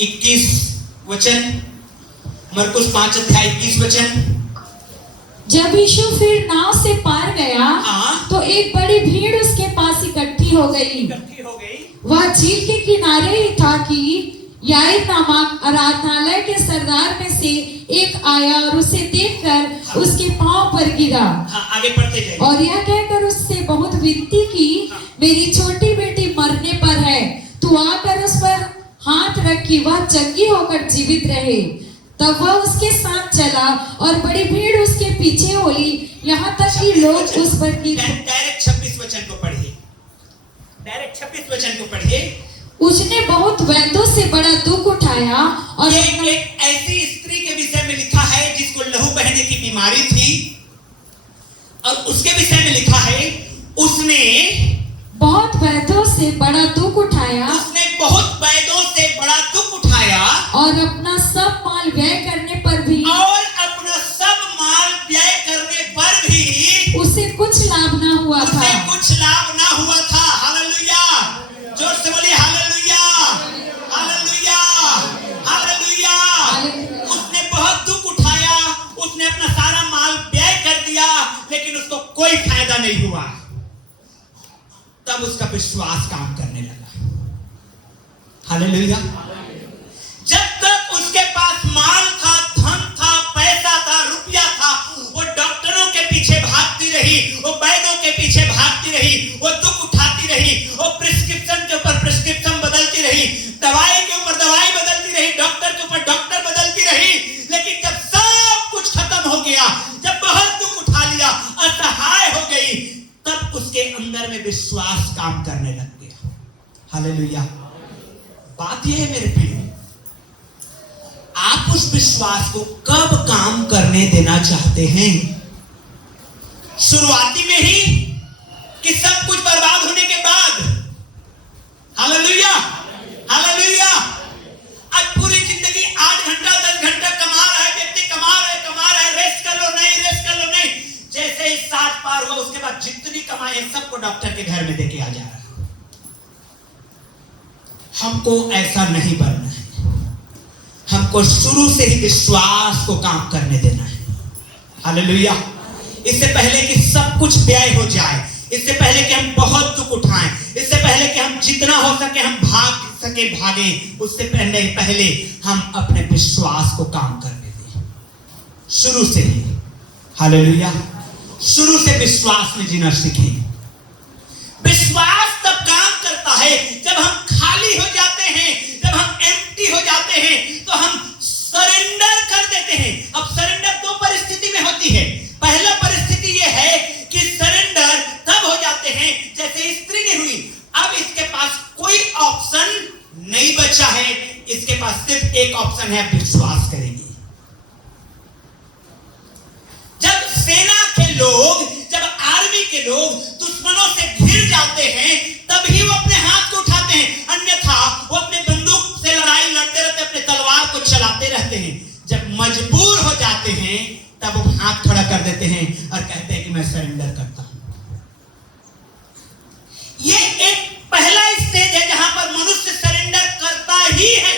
21 वचन, मरकुस 5 अध्याय 21 वचन। जब यीशु फिर नाव से पार गया हाँ। तो एक बड़ी भीड़ उसके पास इकट्ठी हो गई। वह झील के किनारे ही था कि याईर नामक आराधनालय के सरदार में से एक आया और उसे देखकर उसके पांव पर गिरा। हाँ, आगे पढ़ते जाइए। और यह कहकर उससे बहुत विनती की, मेरी छोटी बेटी मरने पर है, तू आकर उस पर हाथ रख कि वह चंगी होकर जीवित रहे। तब वह उसके साथ चला और बड़ी भीड़ उसके पीछे हुई, यहाँ तक कि लोग उस पर डायरेक्ट 26 वचन को पढ़िए। डायरेक्ट 26 वचन को पढ़िए। उसने बहुत वैद्यों से बड़ा दुख उठाया और एक ऐसी स्त्री के विषय में लिखा है जिसको लहू बहने की बीमारी थी, और उसके विषय में लिखा है उसने बहुत वैद्यों से बड़ा दुख उठाया। उसने बहुत वैद्यों से बड़ा दुख उठाया और अपना सब माल व्यय करने पर भी उसे कुछ लाभ ना हुआ था। हालेलुया, जोर से बोलिए हालेलुया, हालेलुया, हालेलुया। उसने बहुत दुख उठाया, उसने अपना सारा माल व्यय कर दिया, लेकिन उसको कोई फायदा नहीं हुआ। तब उसका विश्वास काम करने लगा। हालेलुया। जब तक उसके पास माल था, धन था, पैसा था, रुपया था, वो डॉक्टरों के पीछे भागती रही, वो वैद्यों के पीछे भागती रही, वो दुख उठाती रही, वो प्रिस्क्रिप्शन के ऊपर प्रिस्क्रिप्शन बदलती रही, दवाई के ऊपर दवाई बदलती रही, डॉक्टर के ऊपर डॉक्टर बदलती रही। लेकिन जब सब कुछ खत्म हो गया, जब बहुत दुख उठा लिया, असहाय हो गई, तब उसके अंदर में विश्वास काम करने लग गया। हालेलुया। बात यह है मेरे प्रिय, आप उस विश्वास को कब काम करने देना चाहते हैं? शुरुआती में ही कि सब कुछ बर्बाद होने के बाद? Hallelujah, hallelujah. आज पूरी जिंदगी 8 घंटा 10 घंटा कमा रहा है व्यक्ति, कमा रहा है, रेस्ट कर लो नहीं, रेस्ट कर लो नहीं। जैसे ही 60 पार हुआ उसके बाद जितनी कमाई है सबको डॉक्टर के घर में देके आ जा रहा है। हमको ऐसा नहीं बनना है। हमको शुरू से ही विश्वास को काम करने देना है। हालेलुया। इससे पहले कि सब कुछ व्यय हो जाए, इससे पहले कि हम बहुत दुख उठाएं, इससे पहले कि हम जितना हो सके हम भागें, उससे पहले हम अपने विश्वास को काम करने दें शुरू से ही। हालेलुया। शुरू से विश्वास में जीना सीखें। विश्वास तब काम करता है जब हम खाली हो जाते हैं, जब हम एम्प्टी हो जाते हैं, तो हम सरेंडर कर देते हैं। अब सरेंडर 2 परिस्थिति में होती है। पहला परिस्थिति यह है कि सरेंडर तब हो जाते हैं जैसे स्त्री ने हुई। अब इसके पास कोई ऑप्शन नहीं बचा है, इसके पास सिर्फ एक ऑप्शन है, विश्वास करेगी। जब सेना के लोग, जब आर्मी के लोग दुश्मनों से घिर जाते हैं, तभी वो अपने हाथ को उठाते हैं, अन्यथा वो अपने बंदूक से लड़ाई लड़ते रहते, अपने तलवार को चलाते रहते हैं। जब मजबूर हो जाते हैं तब वो हाथ खड़ा कर देते हैं और कहते हैं कि मैं सरेंडर करता हूं। ये एक पहला स्टेज है जहां पर मनुष्य सरेंडर करता ही है,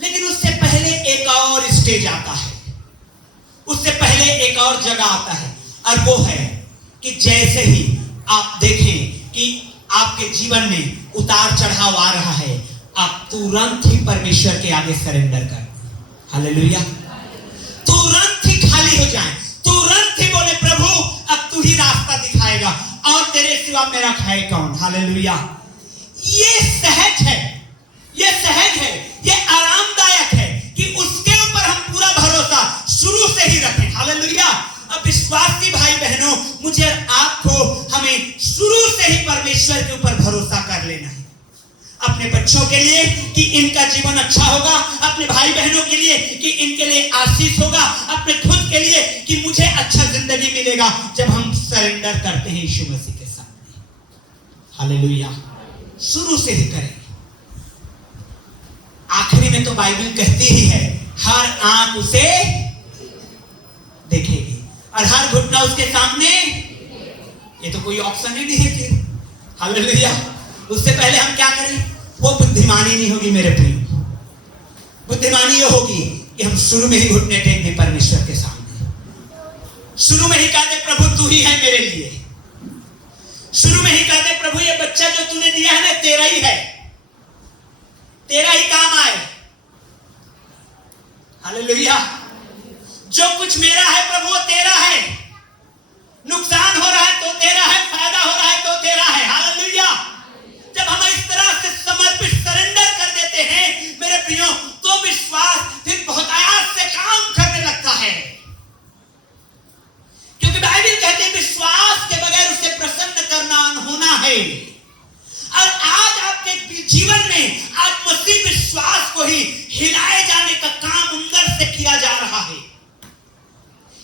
लेकिन उससे पहले एक और स्टेज आता है, उससे पहले एक और जगह आता है, और वो है कि जैसे ही आप देखें कि आपके जीवन में उतार चढ़ाव आ रहा है, आप तुरंत ही परमेश्वर के आगे सरेंडर कर। हालेलुया। तुरंत ही खाली हो जाएं, तुरंत ही बोले प्रभु अब तू ही रास्ता दिखाएगा और तेरे सिवा मेरा है कौन। हालेलुया। ये सहज है, ये सहज है, ये आरामदायक है कि उसके ऊपर हम पूरा भरोसा शुरू से ही रखें। हालेलुया। अब विश्वासी भाई बहनों, मुझे आपको हमें शुरू से ही परमेश्वर के ऊपर भरोसा कर लेना है। अपने बच्चों के लिए कि इनका जीवन अच्छा होगा, अपने भाई बहनों के लिए कि इनके लिए आशीष होगा, अपने खुद के लिए कि मुझे अच्छा जिंदगी मिलेगा, जब हम सरेंडर करते हैं यीशु मसीह के सामने। हालेलुया। शुरू से ही करें। आखिरी में तो बाइबल कहती ही है, हर आंख उसे देखेगी और हर घुटना उसके सामने। ये तो कोई ऑप्शन ही नहीं है फिर। हालेलुया। उससे पहले हम क्या करें? वो बुद्धिमानी नहीं होगी मेरे प्रिय, बुद्धिमानी ये होगी कि हम शुरू में ही घुटने टेकेंगे परमेश्वर के सामने, शुरू में ही कह दे प्रभु तू ही है मेरे लिए, शुरू में ही कह दे प्रभु ये बच्चा जो तूने दिया है ना तेरा ही है, तेरा ही काम आए। हालेलुया। जो कुछ मेरा है प्रभु वो तेरा है, नुकसान हो रहा है तो तेरा है, फायदा हो रहा है तो तेरा है। हालेलुया। जब हम इस तरह से समर्पित सरेंडर कर देते हैं मेरे प्रियो, तो विश्वास फिर बहुत आयास से काम करने लगता है, क्योंकि बाइबल कहते हैं विश्वास के बगैर उसे प्रसन्न करना अनहोना है। और आज आपके जीवन में आज मसीह विश्वास को ही हिलाए जाने का काम अंदर से किया जा रहा है।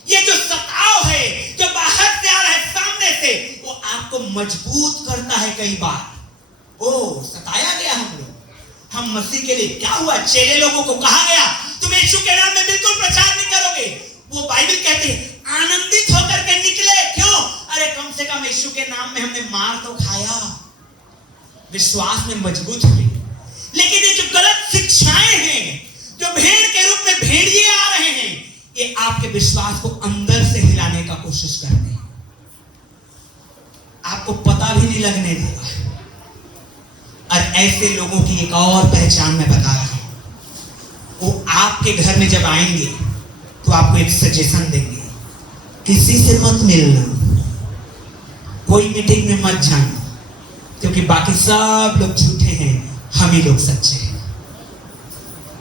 ये जो सताव है जो बाहर से आ रहा है सामने से, वो आपको मजबूत करता है। कई बार सताया गया हम मसीह के लिए, क्या हुआ? चेले लोगों को कहा गया तुम यीशु के नाम में बिल्कुल प्रचार नहीं करोगे। वो बाइबल कहती है आनंदित होकर के निकले। क्यों? अरे कम से कम यीशु के नाम में हमने मार तो खाया, विश्वास में मजबूत हुए। लेकिन ये जो गलत शिक्षाएं हैं, जो भेड़ के रूप में भेड़िए आ रहे हैं, ये आपके विश्वास को अंदर से हिलाने का कोशिश करते हैं, आपको पता भी नहीं लगने देगा। और ऐसे लोगों की एक और पहचान मैं बता रहा हूं, वो आपके घर में जब आएंगे तो आपको एक सजेशन देंगे, किसी से मत मिलना, कोई मीटिंग में मत जाना, क्योंकि बाकी सब लोग झूठे हैं, हम ही लोग सच्चे हैं।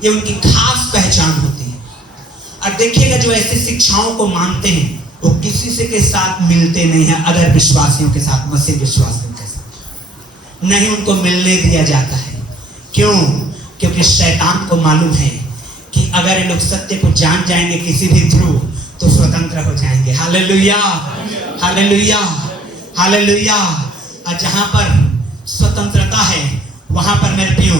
ये उनकी खास पहचान होती है। और देखिएगा जो ऐसे शिक्षाओं को मानते हैं वो किसी से के साथ मिलते नहीं हैं, अगर विश्वासियों के साथ, मसीह विश्वासियों के साथ नहीं उनको मिलने दिया जाता है। क्यों? क्योंकि शैतान को मालूम है कि अगर ये लोग सत्य को जान जाएंगे किसी भी थ्रू तो स्वतंत्र हो जाएंगे। Hallelujah, hallelujah, hallelujah. और जहां पर स्वतंत्रता है वहां पर मेरे प्रियो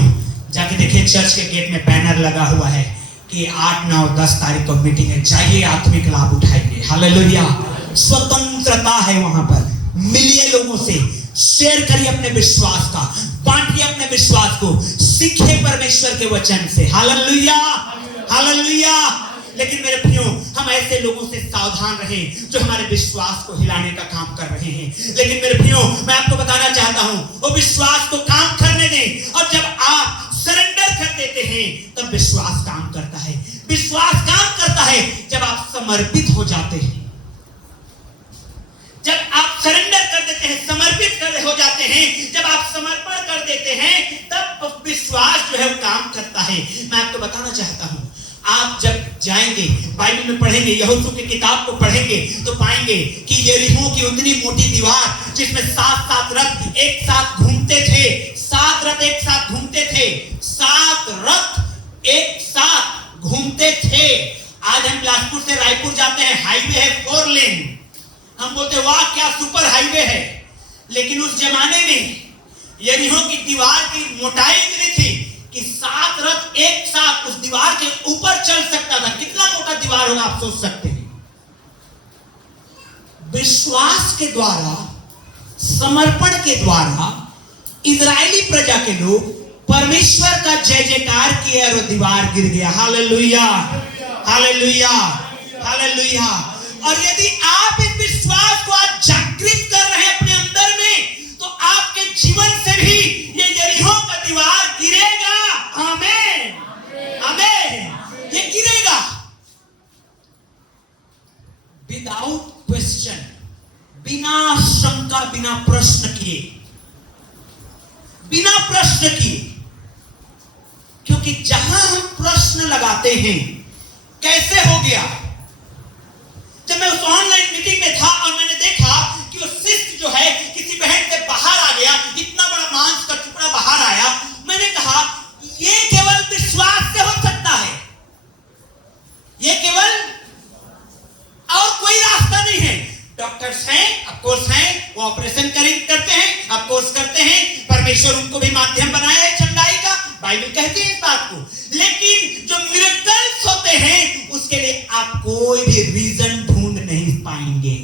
जाके देखिए, चर्च के गेट में बैनर लगा हुआ है कि 8, 9, 10 तारीख को मीटिंग है, जाइए आत्मिक लाभ उठाइए। हालेलुया। स्वतंत्रता है वहां पर। मिलिए लोगों से, शेयर करिए अपने विश्वास का, बांटिए अपने विश्वास को, सीखिए परमेश्वर के वचन से। Hallelujah, hallelujah. लेकिन मेरे प्रियो हम ऐसे लोगों से सावधान रहें जो हमारे विश्वास को हिलाने का काम कर रहे हैं। लेकिन मेरे प्रियो मैं आपको बताना चाहता हूं, वो विश्वास को काम करने दें। और जब आप सरेंडर कर देते हैं तब विश्वास काम करता है। विश्वास काम करता है जब आप समर्पित हो जाते हैं, जब आप सरेंडर कर देते हैं, समर्पित हो जाते हैं, जब आप समर्पण कर देते हैं, तब विश्वास जो है वो काम करता है। मैं आपको बताना चाहता हूं, आप जब जाएंगे बाइबल में पढ़ेंगे, यहोशू की किताब को पढ़ेंगे तो पाएंगे कि यरीहो की उतनी मोटी दीवार जिसमें 7 रथ एक साथ घूमते थे, 7 रथ एक साथ घूमते थे, 7 रथ एक साथ घूमते थे। आज हम बिलासपुर से रायपुर जाते हैं, हाईवे है 4 लेन, हम बोलते वाह क्या सुपर हाईवे है। लेकिन उस जमाने में यरीहो की दीवार की मोटाई इतनी थी कि 7 रथ एक साथ उस दीवार के ऊपर चल सकता था। कितना मोटा दीवार होगा आप सोच सकते हैं। विश्वास के द्वारा, समर्पण के द्वारा इजरायली प्रजा के लोग परमेश्वर का जय जयकार किए और वो दीवार गिर गया। Hallelujah, hallelujah, hallelujah. और यदि आप इस विश्वास को आज जागृत कर रहे हैं अपने अंदर में, तो आपके जीवन से भी ये यरीहो का दीवार गिरेगा। आमीन, आमीन। ये गिरेगा विदाउट क्वेश्चन, बिना शंका, बिना प्रश्न किए, बिना प्रश्न किए। क्योंकि जहां हम प्रश्न लगाते हैं कैसे हो गया। जब मैं उस ऑनलाइन मीटिंग में था और मैंने देखा कि वो सिस्ट जो है किसी बहन से बाहर आ गया, इतना बड़ा मांस का टुकड़ा बाहर आया, मैंने कहा ये केवल विश्वास से हो सकता है, ये केवल और कोई रास्ता नहीं है। डॉक्टर्स हैं, ऑफकोर्स हैं, वो ऑपरेशन करते हैं, ऑफकोर्स करते हैं, परमेश्वर उनको भी माध्यम बनाया है चंगाई का, बाइबल कहती है इस बात को। लेकिन जो मिरेकल्स होते हैं उसके लिए आप कोई भी रीजन ढूंढ नहीं पाएंगे।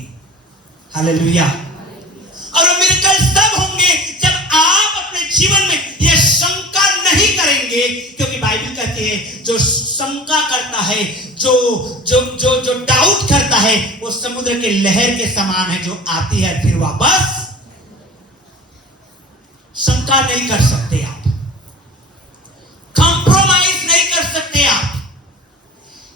हालेलुया। और वो मिरेकल्स तब होंगे जब आप अपने जीवन में यह शंका नहीं करेंगे, क्योंकि बाइबल कहती है जो शंका करता है, जो जो जो जो डाउट करता है, वो समुद्र के लहर के समान है जो आती है फिर वापस। शंका नहीं कर सकते आप, कॉम्प्रोमाइज नहीं कर सकते आप।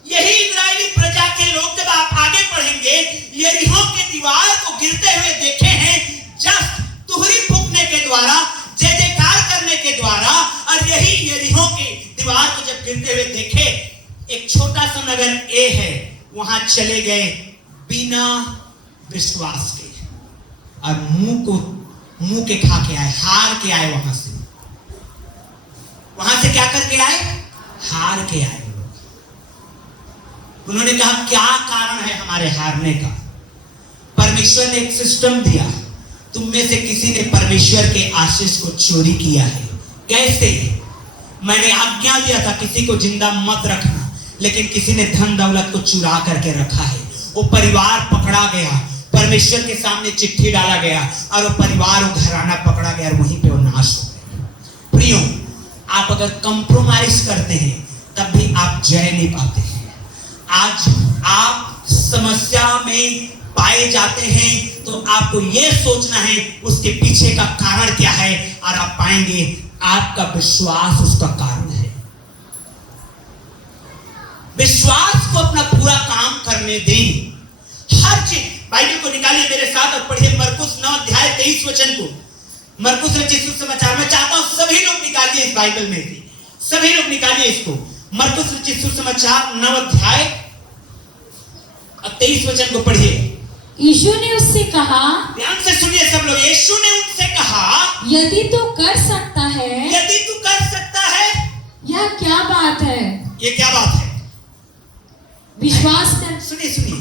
यही इजरायली प्रजा के लोग जब आप आगे पढ़ेंगे, यरीहो के दीवार को गिरते हुए देखे हैं, जस्ट तुहरी फूंकने के द्वारा, जय जयकार करने के द्वारा। और यही यरीहो की दीवार को जब गिरते हुए देखे, एक छोटा सा नगर ए है, वहां चले गए बिना विश्वास के, और मुंह के खा के आए, हार के आए। वहां से क्या करके आए? हार के आए। उन्होंने कहा क्या कारण है हमारे हारने का? परमेश्वर ने एक सिस्टम दिया, तुम में से किसी ने परमेश्वर के आशीष को चोरी किया है। कैसे? मैंने आज्ञा दिया था किसी को जिंदा मत रखना, लेकिन किसी ने धन दौलत को चुरा करके रखा है। वो परिवार पकड़ा गया, परमेश्वर के सामने चिट्ठी डाला गया, और वो परिवार, वो घराना पकड़ा गया, और वहीं पे वो नाश हो गया। प्रियो, आप अगर कंप्रोमाइज करते हैं तब भी आप जय नहीं पाते हैं। आज आप समस्या में पाए जाते हैं तो आपको यह सोचना है उसके पीछे का कारण क्या है, और आप पाएंगे आपका विश्वास उसका कारण है। विश्वास को अपना पूरा काम करने दें। हर चीज, बाइबल को निकालिए मेरे साथ और पढ़िए मरकुस 9 अध्याय 23 वचन को। मरकुस रचित सुसमाचार में चाहता हूं सभी लोग निकालिए इस बाइबल में से, सभी लोग निकालिए इसको। मरकुस रचित सुसमाचार 9 अध्याय 23 वचन को पढ़िए। यीशु ने उससे कहा, ध्यान से सुनिए सब लोग। यीशु ने उनसे कहा, यदि तू कर सकता है, यदि तू कर सकता है। यह क्या बात है? ये क्या बात है? विश्वास कर। सुनिए,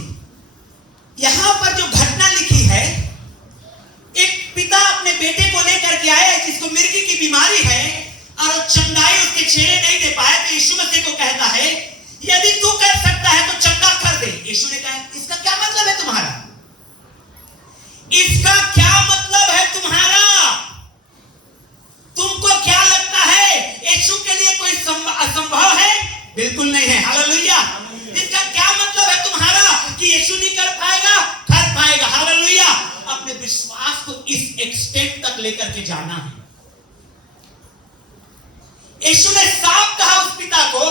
यहां पर जो घटना लिखी है, एक पिता अपने बेटे को लेकर के आया है जिसको मिर्गी की बीमारी है, और वो चंगाई उसके चेहरे नहीं दे पाया, तो यीशु मसीह को कहता है यदि तू कर सकता है तो चंगा कर दे। यीशु ने कहा इसका क्या मतलब है तुम्हारा? इसका क्या मतलब है तुम्हारा? तुमको क्या लगता है यीशु के लिए कोई असंभव है? बिल्कुल नहीं है। हालेलुया। इसका क्या मतलब है तुम्हारा कि यीशु नहीं कर पाएगा? कर पाएगा। हालेलुया। अपने विश्वास को इस एक्सटेंट तक लेकर के जाना है। यीशु ने साफ कहा उस पिता को,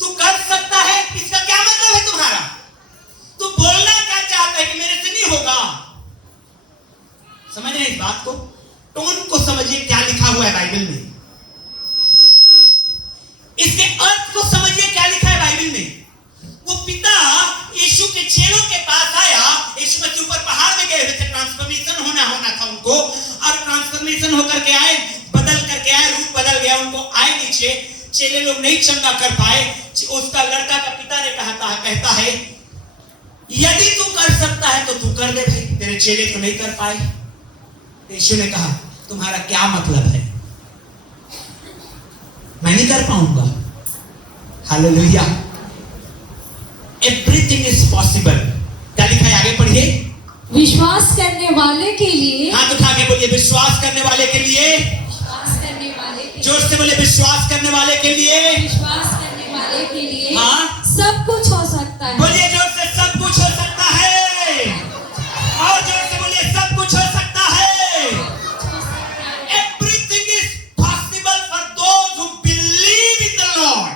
तू कर सकता है। इसका क्या मतलब है तुम्हारा? तू बोलना क्या चाहता है कि मेरे से नहीं होगा? समझ रहे इस बात को? टोन को समझिए, क्या लिखा हुआ है बाइबल में। इसके अर्थ को समझिए, क्या लिखा है बाइबल में। वो पिता यीशु के चेलों के पास आया, यीशु मसीह ऊपर पहाड़ में गए हुए थे, ट्रांसफॉर्मेशन होना था उनको, और ट्रांसफॉर्मेशन होकर के आए, बदल करके आए, रूप बदल गया, उनको आए नीचे। चेले लोग नहीं चंगा कर पाए। उसका लड़का का पिता ने कहता है यदि तू कर सकता है तो तू कर दे भाई, तेरे चेले तो नहीं कर पाए। यीशु ने कहा तुम्हारा क्या मतलब है? मैं नहीं कर पाऊंगा। हालेलुया। Everything is possible. क्या लिखा है आगे पढ़िए। विश्वास करने वाले के लिए, हाथ उठा के बोलिए विश्वास करने वाले के लिए। विश्वास करने वाले के लिए, जोर से बोलिए विश्वास करने वाले के लिए। विश्वास करने वाले के लिए हाँ? सब कुछ हो सकता है। बोलिए जोर से, सब कुछ हो सकता है। और जोर से बोलिए सब कुछ हो सकता है। Everything is possible for those who believe in the Lord.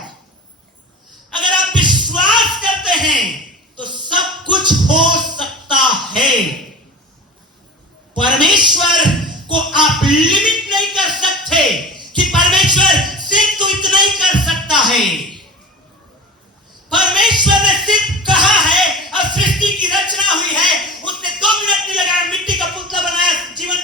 अगर आप विश्वास करते हैं तो सब कुछ हो सकता है। परमेश्वर को आप लिमिट नहीं कर सकते कि परमेश्वर सिर्फ तो इतना ही कर सकता है। परमेश्वर ने सिर्फ कहा है और सृष्टि की रचना हुई है। उसने 2 मिनट नहीं लगाया, मिट्टी का पुतला बनाया, जीवन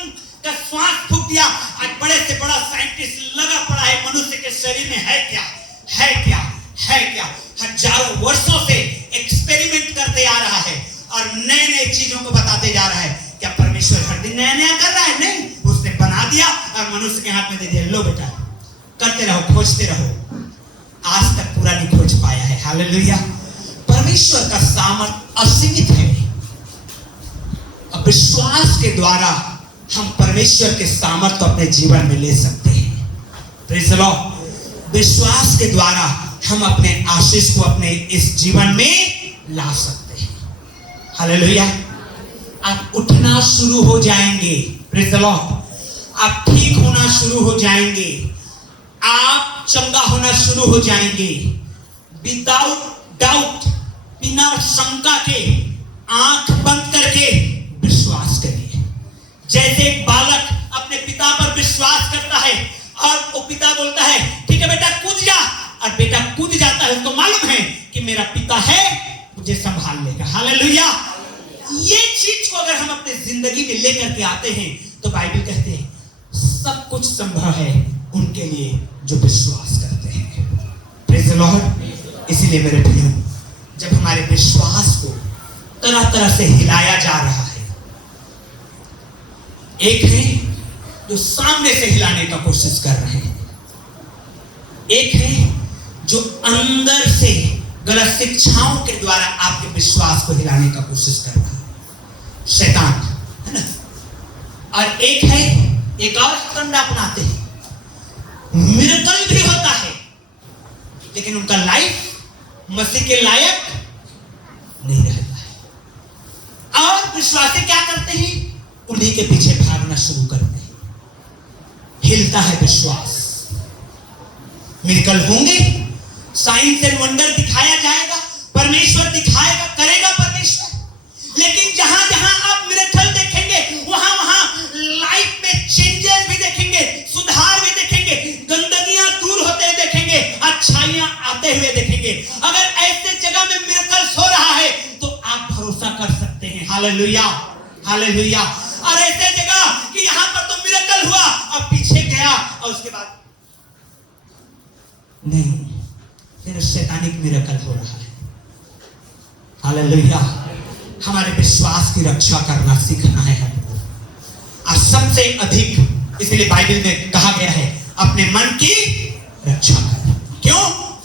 का श्वास फूंक दिया। आज बड़े से बड़ा साइंटिस्ट लगा पड़ा है मनुष्य के शरीर में है क्या, है क्या, है क्या। हजारों वर्षों से एक्सपेरिमेंट करते आ रहा है और नए नए चीजों को बताते जा रहा है। क्या परमेश्वर हर दिन नया नया कर रहा है? नहीं, उसने बना दिया और मनुष्य के हाथ में दे दिया, लो बेटा करते रहो, खोजते रहो। आज तक पूरा नहीं खोज पाया है। हालेलुया। परमेश्वर का सामर्थ्य असीमित है। अब विश्वास के द्वारा हम परमेश्वर के सामर्थ्य अपने जीवन में ले सकते हैं। Praise the Lord. विश्वास के द्वारा हम अपने आशीष को अपने इस जीवन में ला सकते हैं। हालेलुया। आप उठना शुरू हो जाएंगे, प्रेज़ द लॉर्ड। आप ठीक होना शुरू हो जाएंगे, आप चंगा होना शुरू हो जाएंगे। विदाउट डाउट, बिना शंका के आंख बंद करके विश्वास करिए। जैसे एक बालक अपने पिता पर विश्वास करता है और वो पिता बोलता है ठीक है बेटा कूद जा, और बेटा कूद जाता है, उसको मालूम है कि मेरा पिता है, मुझे संभाल लेगा। हालेलुया। ये चीज को अगर हम अपने जिंदगी में लेकर के आते हैं तो बाइबल कहते हैं सब कुछ संभव है उनके लिए जो विश्वास करते हैं। Praise the Lord. इसीलिए मेरे भाइयों, जब हमारे विश्वास को तरह तरह से हिलाया जा रहा है, एक है जो सामने से हिलाने का कोशिश कर रहे हैं, एक है जो अंदर से गलत शिक्षाओं के द्वारा आपके विश्वास को हिलाने का कोशिश कर रहा है, शैतान, है ना। और एक है, एक और फंडा अपनाते हैं, मिरेकल भी होता है लेकिन उनका लाइफ मसीह के लायक नहीं रहता है। और विश्वासी क्या करते हैं? उन्हीं के पीछे भागना शुरू करते हैं। हिलता है विश्वास, मिरेकल होंगे, साइंस एंड वंडर दिखाया जाएगा, परमेश्वर दिखाएगा, करेगा परमेश्वर। लेकिन जहां जहां आप मिरेकल देखेंगे वहां वहां लाइफ में चेंजेस भी देखेंगे, सुधार भी देखेंगे, गंदगियां दूर होते हुए देखेंगे, अच्छाइयां आते हुए देखेंगे। अगर ऐसे जगह में मिरेकल्स हो रहा है तो आप भरोसा कर सकते हैं। Hallelujah, hallelujah. और ऐसे जगह कि यहां पर तो मिरेकल हुआ और पीछे गया और उसके बाद नहीं, फिर शैतानिक मिरेकल हो रहा है। हालेलुया। हमारे विश्वास की रक्षा करना सीखना है हमको। और सबसे अधिक इसलिए बाइबल में कहा गया है अपने मन की रक्षा कर। क्यों?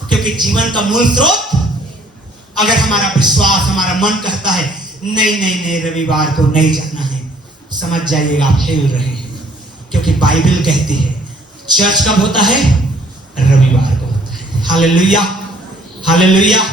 क्योंकि जीवन का मूल स्रोत, अगर हमारा विश्वास, हमारा मन कहता है नहीं नहीं नहीं रविवार को नहीं जाना है, समझ जाइएगा आप हिल रहे हैं। क्योंकि बाइबल कहती है चर्च कब होता है? रविवार को होता है। Hallelujah, hallelujah.